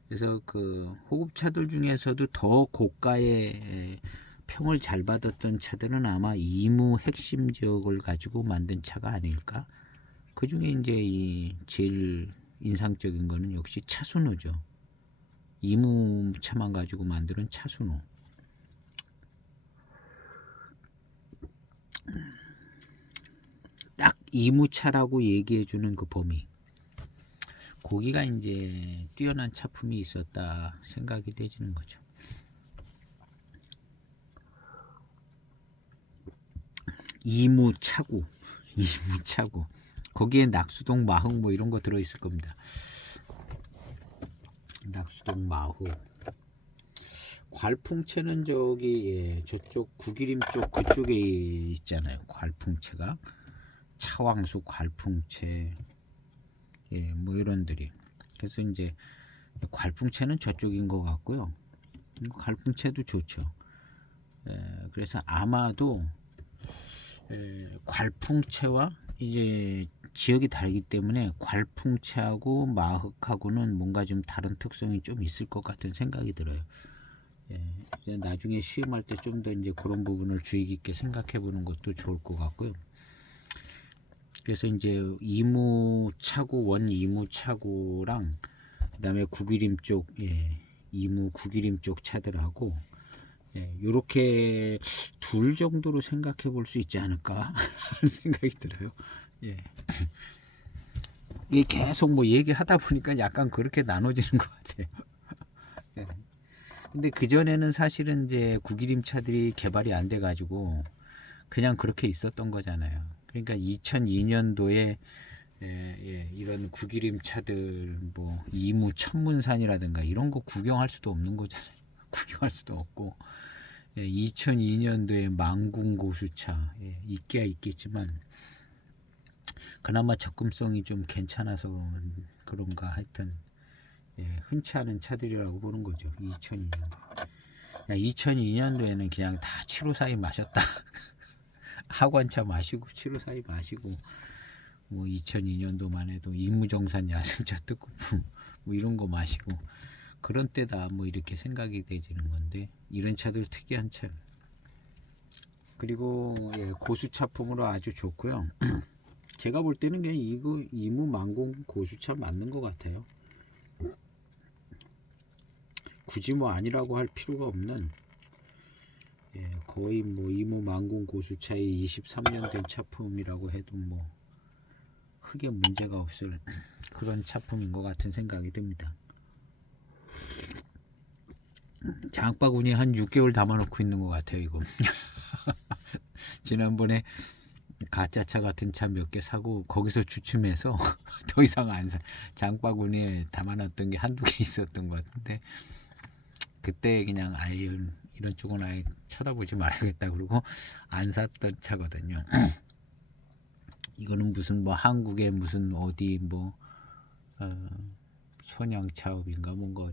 그래서 그 호급차들 중에서도 더 고가의 평을 잘 받았던 차들은 아마 이무 핵심 지역을 가지고 만든 차가 아닐까. 그 중에 이제 이 제일 인상적인 거는 역시 차순호죠. 이무 차만 가지고 만드는 차순호. 딱 이무차라고 얘기해주는 그 범위. 거기가 이제 뛰어난 차품이 있었다 생각이 되지는 거죠. 이무차구. 거기에 낙수동 마흥 뭐 이런 거 들어있을 겁니다. 낙수동 마후. 괄풍채는 저기 저쪽 구기림 쪽 그쪽에 있잖아요. 괄풍채가 차왕수 괄풍채 뭐 이런들이. 그래서 이제 괄풍채는 저쪽인 것 같고요. 괄풍채도 좋죠. 그래서 아마도 괄풍채와 이제 지역이 다르기 때문에 괄풍채하고 마흑하고는 뭔가 좀 다른 특성이 좀 있을 것 같은 생각이 들어요. 이제 나중에 시험할 때 좀 더 이제 그런 부분을 주의 깊게 생각해 보는 것도 좋을 것 같고요. 그래서 이제 이무차구 원 이무차구랑 그다음에 구기림 쪽 이무 구기림 쪽 차들하고 예, 요렇게 둘 정도로 생각해 볼 수 있지 않을까 하는 생각이 들어요. 예. 이게 계속 뭐 얘기하다 보니까 약간 그렇게 나눠지는 것 같아요. 예. 근데 그전에는 사실은 이제 구기림 차들이 개발이 안 돼 가지고 그냥 그렇게 있었던 거잖아요. 그러니까 2002년도에 이런 구기림 차들 뭐 이무 천문산이라든가 이런 거 구경할 수도 없는 거잖아요. 구경할 수도 없고 2002년도에 망궁 고수차 있기야 있겠지만 그나마 접근성이 좀 괜찮아서 그런가 하여튼 흔치 않은 차들이라고 보는 거죠. 2002년도. 2002년도에는 그냥 다 754이 마셨다. 학원차 마시고 754이 마시고 뭐 2002년도만 해도 이무정산 야생차 특급품 뭐 이런 거 마시고 그런 때다 뭐 이렇게 생각이 되지는 건데 이런 차들 특이한 차 그리고 고수차품으로 아주 좋고요. 제가 볼 때는 그냥 이거 이무 망공 고수차 맞는 것 같아요. 굳이 뭐 아니라고 할 필요가 없는 거의 뭐 이무 망공 고수차의 23년 된 차품이라고 해도 뭐 크게 문제가 없을 그런 차품인 것 같은 생각이 듭니다. 장바구니에 한 6개월 담아놓고 있는 것 같아요 이거. 지난번에 가짜차 같은 차 몇 개 사고 거기서 주춤해서 더 이상 안 사. 장바구니에 담아놨던 게 한두 개 있었던 것 같은데 그때 그냥 아예 이런 쪽은 아예 쳐다보지 말아야겠다 그러고 안 샀던 차거든요. 이거는 무슨 뭐 한국의 무슨 어디 뭐 son양차업인가 뭔가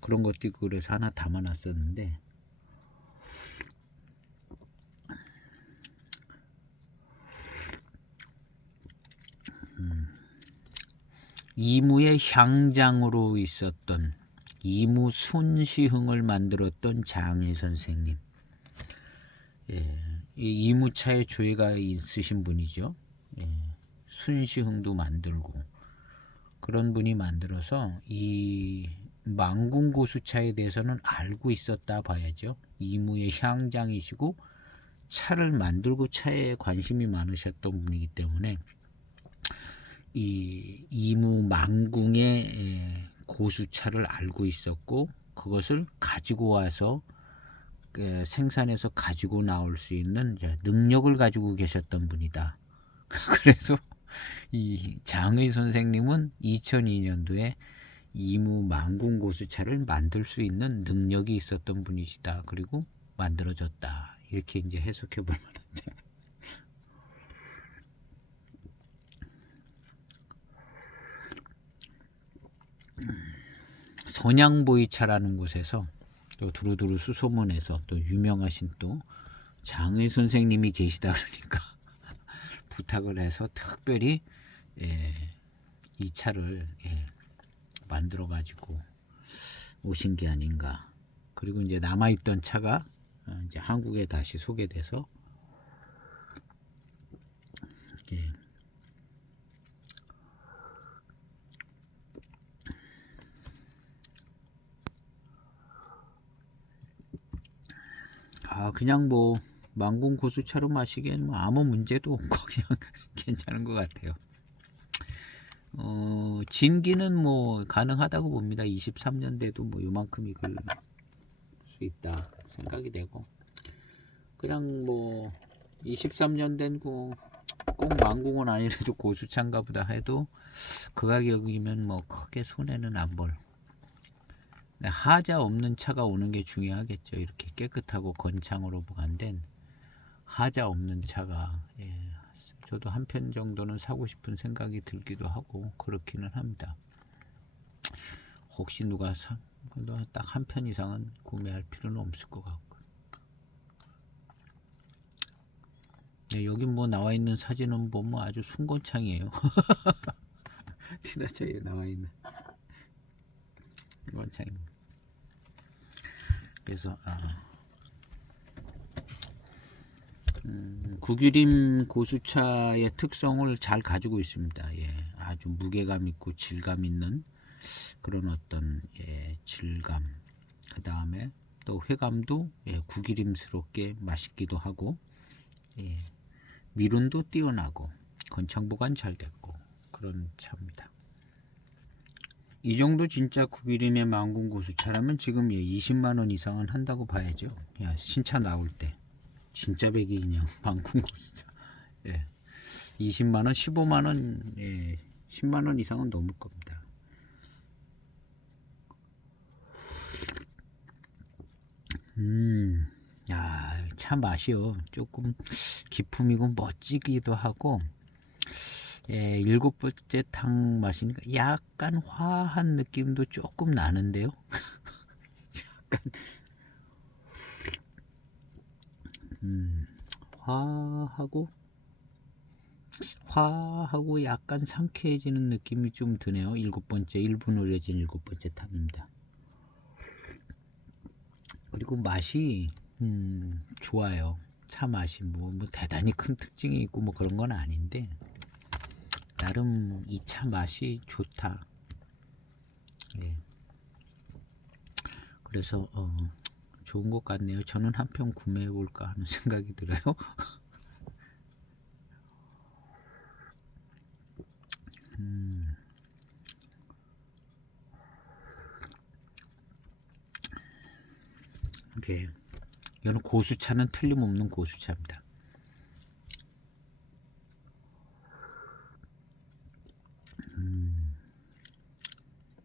그런 것도 있고 그래서 하나 담아놨었는데 이무의 향장으로 있었던 이무 순시흥을 만들었던 장희 선생님. 이 이무차에 조예가 있으신 분이죠. 순시흥도 만들고 그런 분이 만들어서 이 망궁고수차에 대해서는 알고 있었다 봐야죠. 이무의 향장이시고 차를 만들고 차에 관심이 많으셨던 분이기 때문에 이 이무 망궁의 고수차를 알고 있었고 그것을 가지고 와서 생산해서 가지고 나올 수 있는 능력을 가지고 계셨던 분이다. 그래서 이 장의 선생님은 2002년도에 이무 망궁 고수차를 만들 수 있는 능력이 있었던 분이시다. 그리고 만들어졌다. 이렇게 이제 해석해 볼 만하죠. 선양보이차라는 곳에서 또 두루두루 수소문해서 또 유명하신 또 장의 선생님이 계시다 그러니까 부탁을 해서 특별히 이 차를 만들어 가지고 오신 게 아닌가. 그리고 이제 남아있던 차가 이제 한국에 다시 소개돼서 그냥 뭐 망공 고수차로 마시기에는 뭐 아무 문제도 없고 그냥 괜찮은 것 같아요. 진기는 뭐 가능하다고 봅니다. 23년대도 뭐 요만큼 익을 수 있다 생각이 되고 그냥 뭐 23년 된 거 꼭 망공은 아니라도 고수차인가 보다 해도 그 가격이면 뭐 크게 손해는 안 볼. 하자 없는 차가 오는 게 중요하겠죠. 이렇게 깨끗하고 건창으로 보관된 하자 없는 차가 저도 한 편 정도는 사고 싶은 생각이 들기도 하고 그렇기는 합니다. 혹시 누가 딱 한 편 이상은 구매할 필요는 없을 것 같고 여기 뭐 나와 있는 사진은 보면 아주 순건창이에요. 티나차에 나와 있는 순건창입니다. 그래서 구기림 고수차의 특성을 잘 가지고 있습니다. 아주 무게감 있고 질감 있는 그런 어떤 질감. 그 다음에 또 회감도 구기림스럽게 맛있기도 하고 미론도 뛰어나고 건창 보관 잘 됐고 그런 차입니다. 이 정도 진짜 구기림의 망군 고수차라면 지금 20만 원 이상은 한다고 봐야죠. 신차 나올 때 진짜 배기인형 망군 고수차 20만 원, 15만 원, 10만 원 이상은 넘을 겁니다. 차 맛이요. 조금 기품이고 멋지기도 하고, 7번째 탕 마시니까 약간 화한 느낌도 조금 나는데요. 약간, 화하고 약간 상쾌해지는 느낌이 좀 드네요. 1분 우려진 7번째 탕입니다. 그리고 맛이 좋아요. 차 맛이 뭐 대단히 큰 특징이 있고 뭐 그런 건 아닌데 나름 이 차 맛이 좋다. 그래서 좋은 것 같네요. 저는 한 편 구매해 볼까 하는 생각이 들어요. 이거는 고수차는 틀림없는 고수차입니다.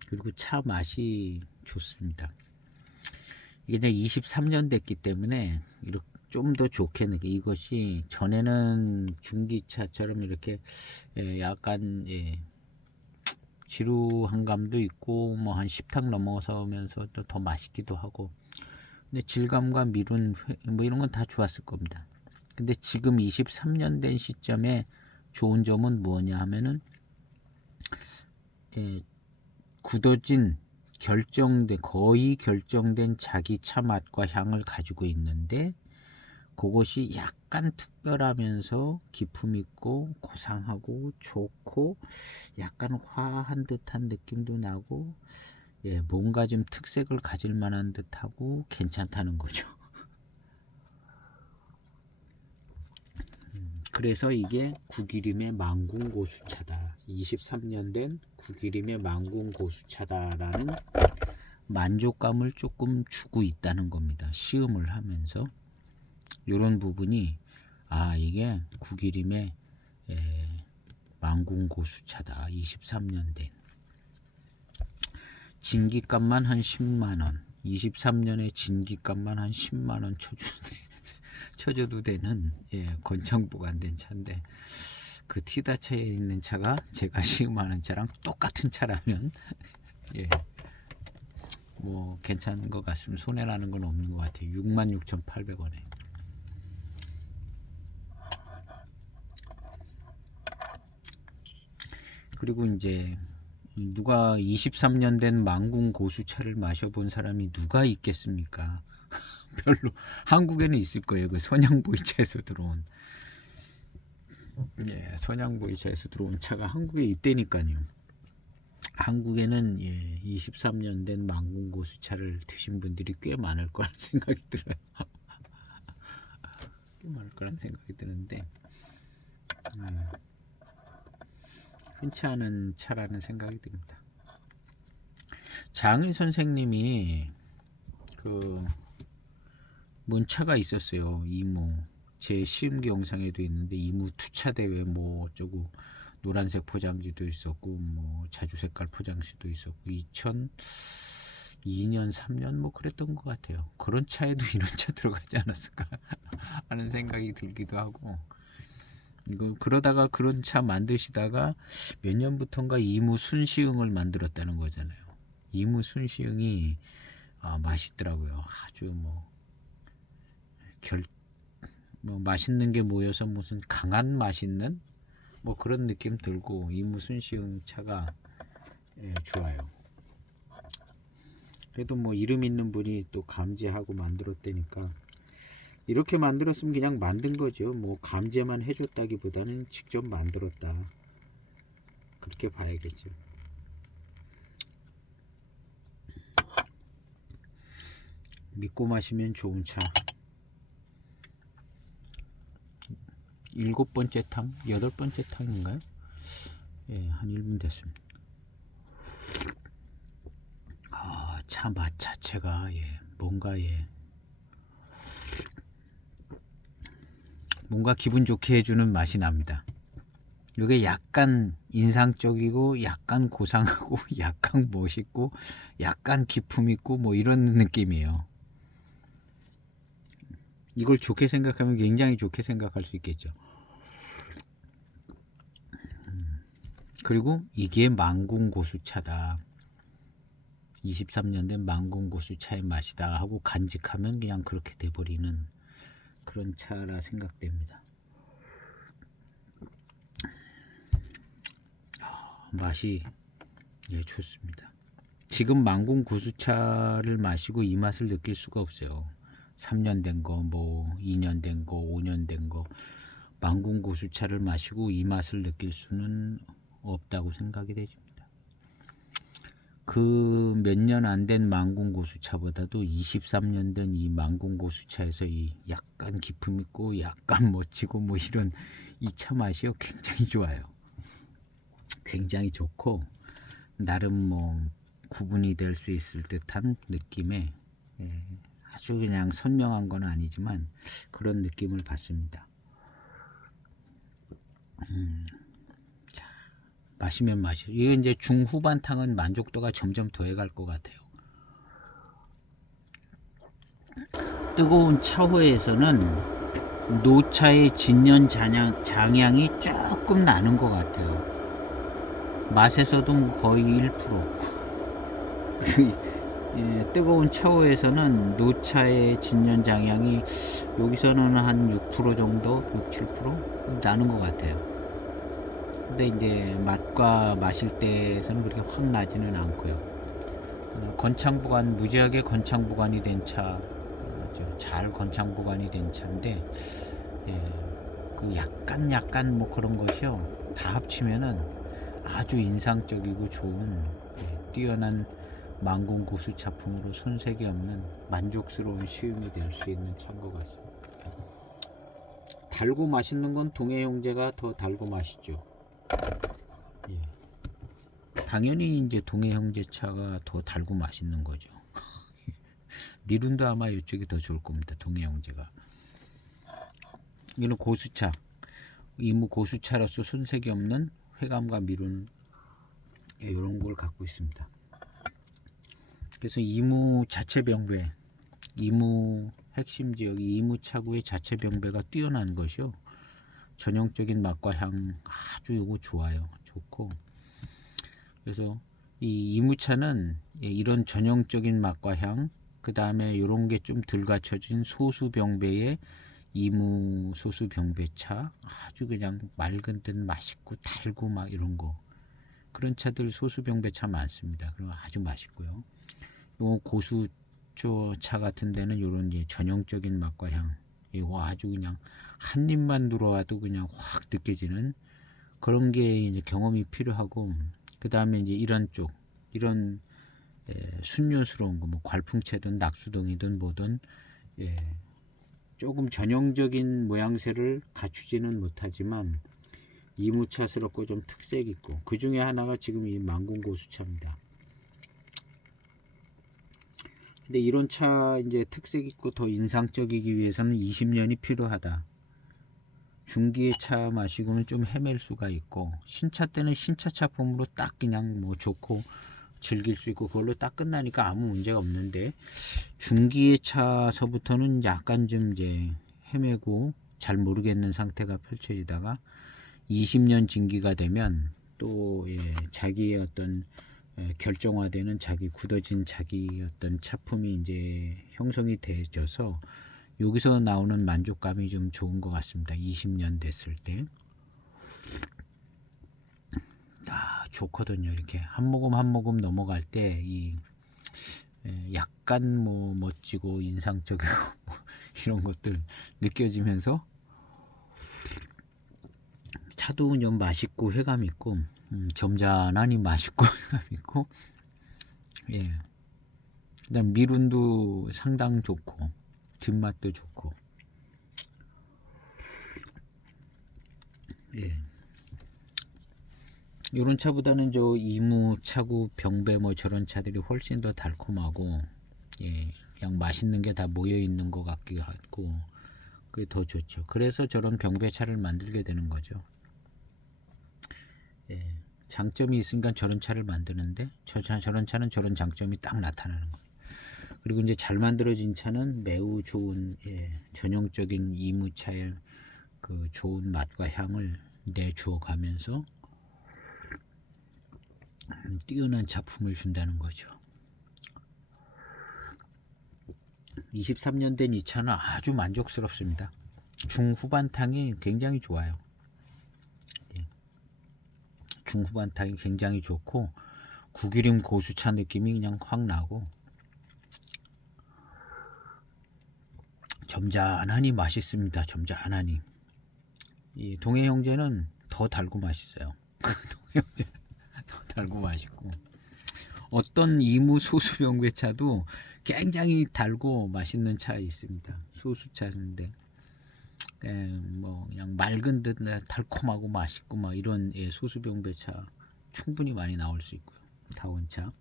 그리고 차 맛이 좋습니다. 이게 이제 23년 됐기 때문에 이렇게 좀 더 좋게 느껴. 이것이 전에는 중기차처럼 이렇게 약간 지루한 감도 있고 뭐 한 10탕 넘어서면서 또 더 맛있기도 하고 근데 질감과 미룬 뭐 이런 건 다 좋았을 겁니다. 근데 지금 23년 된 시점에 좋은 점은 뭐냐 하면은 굳어진 거의 결정된 자기 차 맛과 향을 가지고 있는데 그것이 약간 특별하면서 기품 있고 고상하고 좋고 약간 화한 듯한 느낌도 나고 뭔가 좀 특색을 가질 만한 듯하고 괜찮다는 거죠. 그래서 이게 구기림의 망군 고수차다. 23년 된 구기림의 망군 고수차다라는 만족감을 조금 주고 있다는 겁니다. 시음을 하면서 이런 부분이 이게 구기림의 망군 고수차다. 23년 된 진기값만 한 10만원 23년에 진기값만 한 10만원 쳐줘도 되는 건창 보관된 차인데 그 티다차에 있는 차가 제가 시음하는 차랑 똑같은 차라면 뭐 괜찮은 것 같으면 손해라는 건 없는 것 같아요. 66,800원에 그리고 이제 누가 23년 된 망군 고수차를 마셔본 사람이 누가 있겠습니까? 별로. 한국에는 있을 거예요. 그 선양보이차에서 들어온 선양보이차에서 들어온 차가 한국에 있다니까요. 한국에는 23년 된 망군 고수차를 드신 분들이 꽤 많을 거란 생각이 들어요. 꽤 많을 거란 생각이 드는데 흔치 않은 차라는 생각이 듭니다. 장의 선생님이 문차가 있었어요. 이무 제 시음기 영상에도 있는데 이무 투차 대회 뭐 어쩌고 노란색 포장지도 있었고 뭐 자주 색깔 포장지도 있었고 2002년 3년 뭐 그랬던 것 같아요. 그런 차에도 이런 차 들어가지 않았을까 하는 생각이 들기도 하고 그러다가 그런 차 만드시다가 몇 년부터인가 이무 순시흥을 만들었다는 거잖아요. 이무 순시흥이 맛있더라고요. 아주 뭐 맛있는 게 모여서 무슨 강한 맛있는 뭐 그런 느낌 들고 이무 순시흥 차가 좋아요. 그래도 뭐 이름 있는 분이 또 감제하고 만들었다니까 이렇게 만들었으면 그냥 만든 거죠. 뭐 감제만 해줬다기보다는 직접 만들었다. 그렇게 봐야겠죠. 믿고 마시면 좋은 차. 7번째 탕, 8번째 탕인가요? 예, 한 1분 됐습니다. 차 맛 자체가 뭔가 뭔가 기분 좋게 해주는 맛이 납니다. 이게 약간 인상적이고 약간 고상하고 약간 멋있고 약간 기품 있고 뭐 이런 느낌이에요. 이걸 좋게 생각하면 굉장히 좋게 생각할 수 있겠죠. 그리고 이게 망궁고수차다. 23년 된 망궁고수차의 맛이다 하고 간직하면 그냥 그렇게 돼버리는 그런 차라 생각됩니다. 맛이 좋습니다. 지금 망궁고수차를 마시고 이 맛을 느낄 수가 없어요. 3년 된 거, 뭐 2년 된 거, 5년 된 거, 망궁고수차를 마시고 이 맛을 느낄 수는 없다고 생각이 되집니다. 그 몇 년 안 된 망궁고수차보다도 23년 된 이 망궁고수차에서 이 약간 기품 있고 약간 멋지고 뭐 이런 이 차 맛이요 굉장히 좋아요. 굉장히 좋고 나름 뭐 구분이 될 수 있을 듯한 느낌의 아주 그냥 선명한 건 아니지만 그런 느낌을 받습니다. 마시면 마시. 이게 이제 중후반탕은 만족도가 점점 더해갈 것 같아요. 뜨거운 차후에서는 노차의 진년 장향이 조금 나는 것 같아요. 맛에서도 거의 1%. 뜨거운 차후에서는 노차의 진년 장향이 여기서는 한 6% 정도, 6, 7% 나는 것 같아요. 근데 이제 맛과 마실 때에서는 그렇게 확 나지는 않고요. 건창보관, 무지하게 건창보관이 된 차, 잘 건창보관이 된 차인데, 그 약간 뭐 그런 것이요. 다 합치면은 아주 인상적이고 좋은, 뛰어난 망궁고수 차품으로 손색이 없는 만족스러운 시음이 될 수 있는 차인 것 같습니다. 달고 맛있는 건 동해 형제가 더 달고 맛있죠. 당연히 이제 동해 형제차가 더 달고 맛있는 거죠. 미룬도 아마 이쪽이 더 좋을 겁니다. 동해 형제가. 이는 고수차, 이무 고수차로서 손색이 없는 회감과 미룬 이런 걸 갖고 있습니다. 그래서 이무 자체 병배, 이무 핵심 지역이 이무 차구의 자체 병배가 뛰어난 것이요. 전형적인 맛과 향 아주 요거 좋아요. 좋고 그래서 이 이무차는 이런 전형적인 맛과 향, 그 다음에 이런 게 좀 덜 갖춰진 소수병배의 이무 소수병배차, 아주 그냥 맑은 듯 맛있고 달고 막 이런 거 그런 차들 소수병배차 많습니다. 그리고 아주 맛있고요. 요 고수차 같은 데는 이런 전형적인 맛과 향, 이거 아주 그냥 한 입만 들어와도 그냥 확 느껴지는 그런 게 이제 경험이 필요하고, 그 다음에 이제 이런 쪽, 이런 순녀스러운 거, 뭐 괄풍채든 낙수동이든 뭐든 조금 전형적인 모양새를 갖추지는 못하지만 이무차스럽고 좀 특색 있고, 그 중에 하나가 지금 이 망궁고수차입니다. 근데 이런 차 이제 특색 있고 더 인상적이기 위해서는 20년이 필요하다. 중기의 차 마시고는 좀 헤맬 수가 있고, 신차 때는 신차 차품으로 딱 그냥 뭐 좋고 즐길 수 있고 그걸로 딱 끝나니까 아무 문제가 없는데, 중기의 차서부터는 약간 좀 이제 헤매고 잘 모르겠는 상태가 펼쳐지다가 20년 진기가 되면 또 자기의 어떤 결정화되는 자기 굳어진 자기 어떤 차품이 이제 형성이 되어져서 여기서 나오는 만족감이 좀 좋은 것 같습니다. 20년 됐을 때. 좋거든요. 이렇게 한 모금 한 모금 넘어갈 때 이 약간 뭐 멋지고 인상적이고 뭐 이런 것들 느껴지면서 차도 좀 맛있고 회감 있고 점잖하니 맛있고 회감 있고 그다음 미룬도 상당 좋고 뒷맛도 좋고. 예. 이런 차보다는 저 이무, 차구, 병배 뭐 저런 차들이 훨씬 더 달콤하고, 예, 그냥 맛있는 게 다 모여 있는 것 같기도 하고, 그게 더 좋죠. 그래서 저런 병배 차를 만들게 되는 거죠. 예, 장점이 있으니까 저런 차를 만드는데, 저런 차는 저런 장점이 딱 나타나는 거예요. 그리고 이제 잘 만들어진 차는 매우 좋은, 예, 전형적인 이무차의 그 좋은 맛과 향을 내주어 가면서 뛰어난 작품을 준다는 거죠. 23년 된 이 차는 아주 만족스럽습니다. 중후반탕이 굉장히 좋아요. 중후반탕이 굉장히 좋고 구기름 고수차 느낌이 그냥 확 나고 점잖하니 맛있습니다. 점잖하니. 이 동해 형제는 더 달고 맛있어요. 동해 형제 더 달고 맛있고 어떤 이무 소수 병배차도 굉장히 달고 맛있는 차 있습니다. 소수차인데 뭐 그냥 맑은 듯 달콤하고 맛있고 막 이런, 예, 소수 병배차 충분히 많이 나올 수 있고요. 다원차.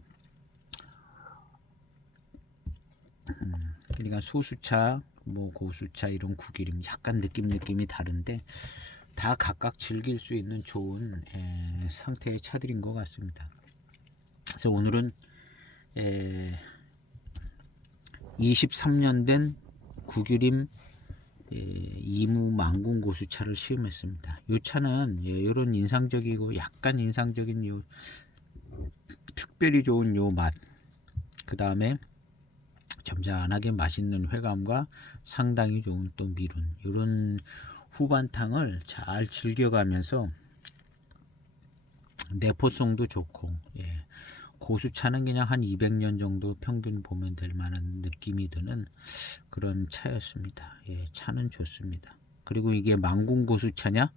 그러니까 소수차, 뭐 고수차 이런 구기름 약간 느낌이 다른데 다 각각 즐길 수 있는 좋은, 상태의 차들인 것 같습니다. 그래서 오늘은 23년 된 구기림 이무 망군 고수차를 시음했습니다. 이 차는 이런 인상적이고 약간 인상적인 요 특별히 좋은 요 맛, 그 다음에 점잖하게 맛있는 회감과 상당히 좋은 또 미룬 이런 후반탕을 잘 즐겨가면서 내포성도 좋고, 예, 고수차는 그냥 한 200년 정도 평균 보면 될 만한 느낌이 드는 그런 차였습니다. 예, 차는 좋습니다. 그리고 이게 망군 고수차냐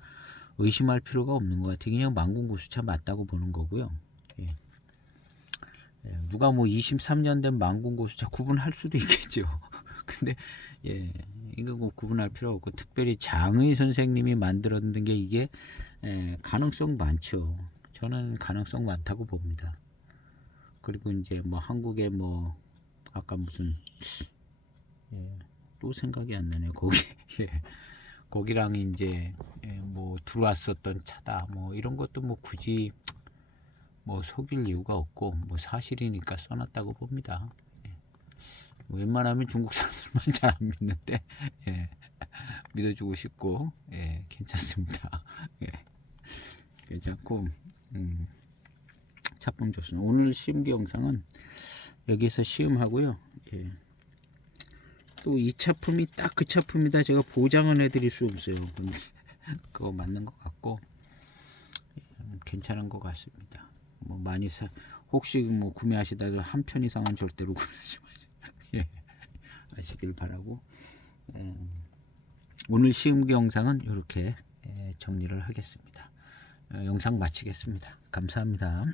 의심할 필요가 없는 것 같아요. 그냥 망군 고수차 맞다고 보는 거고요. 예. 예, 누가 뭐 23년 된 망군 고수차 구분할 수도 있겠죠. 근데 예, 이거 뭐 구분할 필요 없고 특별히 장의 선생님이 만들었는 게 이게, 가능성 많죠. 저는 가능성 많다고 봅니다. 그리고 이제 뭐 한국에 뭐 아까 무슨, 예, 또 생각이 안 나네요. 거기 예, 거기랑 이제, 뭐 들어왔었던 차다 뭐 이런 것도 뭐 굳이 뭐 속일 이유가 없고 뭐 사실이니까 써놨다고 봅니다. 예. 웬만하면 중국 사람들만 잘 안 믿는데, 예, 믿어주고 싶고, 예, 괜찮습니다. 예, 괜찮고, 작품 좋습니다. 오늘 시음기 영상은 여기서 시음하고요. 예. 또 이 차품이 딱 그 차품이다 제가 보장은 해드릴 수 없어요. 근데 그거 맞는 것 같고, 괜찮은 것 같습니다. 뭐 많이 혹시 뭐 구매하시다가 한 편 이상은 절대로 구매하지 마세요. 예, 하시길 바라고, 오늘 시음기 영상은 이렇게, 정리를 하겠습니다. 영상 마치겠습니다. 감사합니다.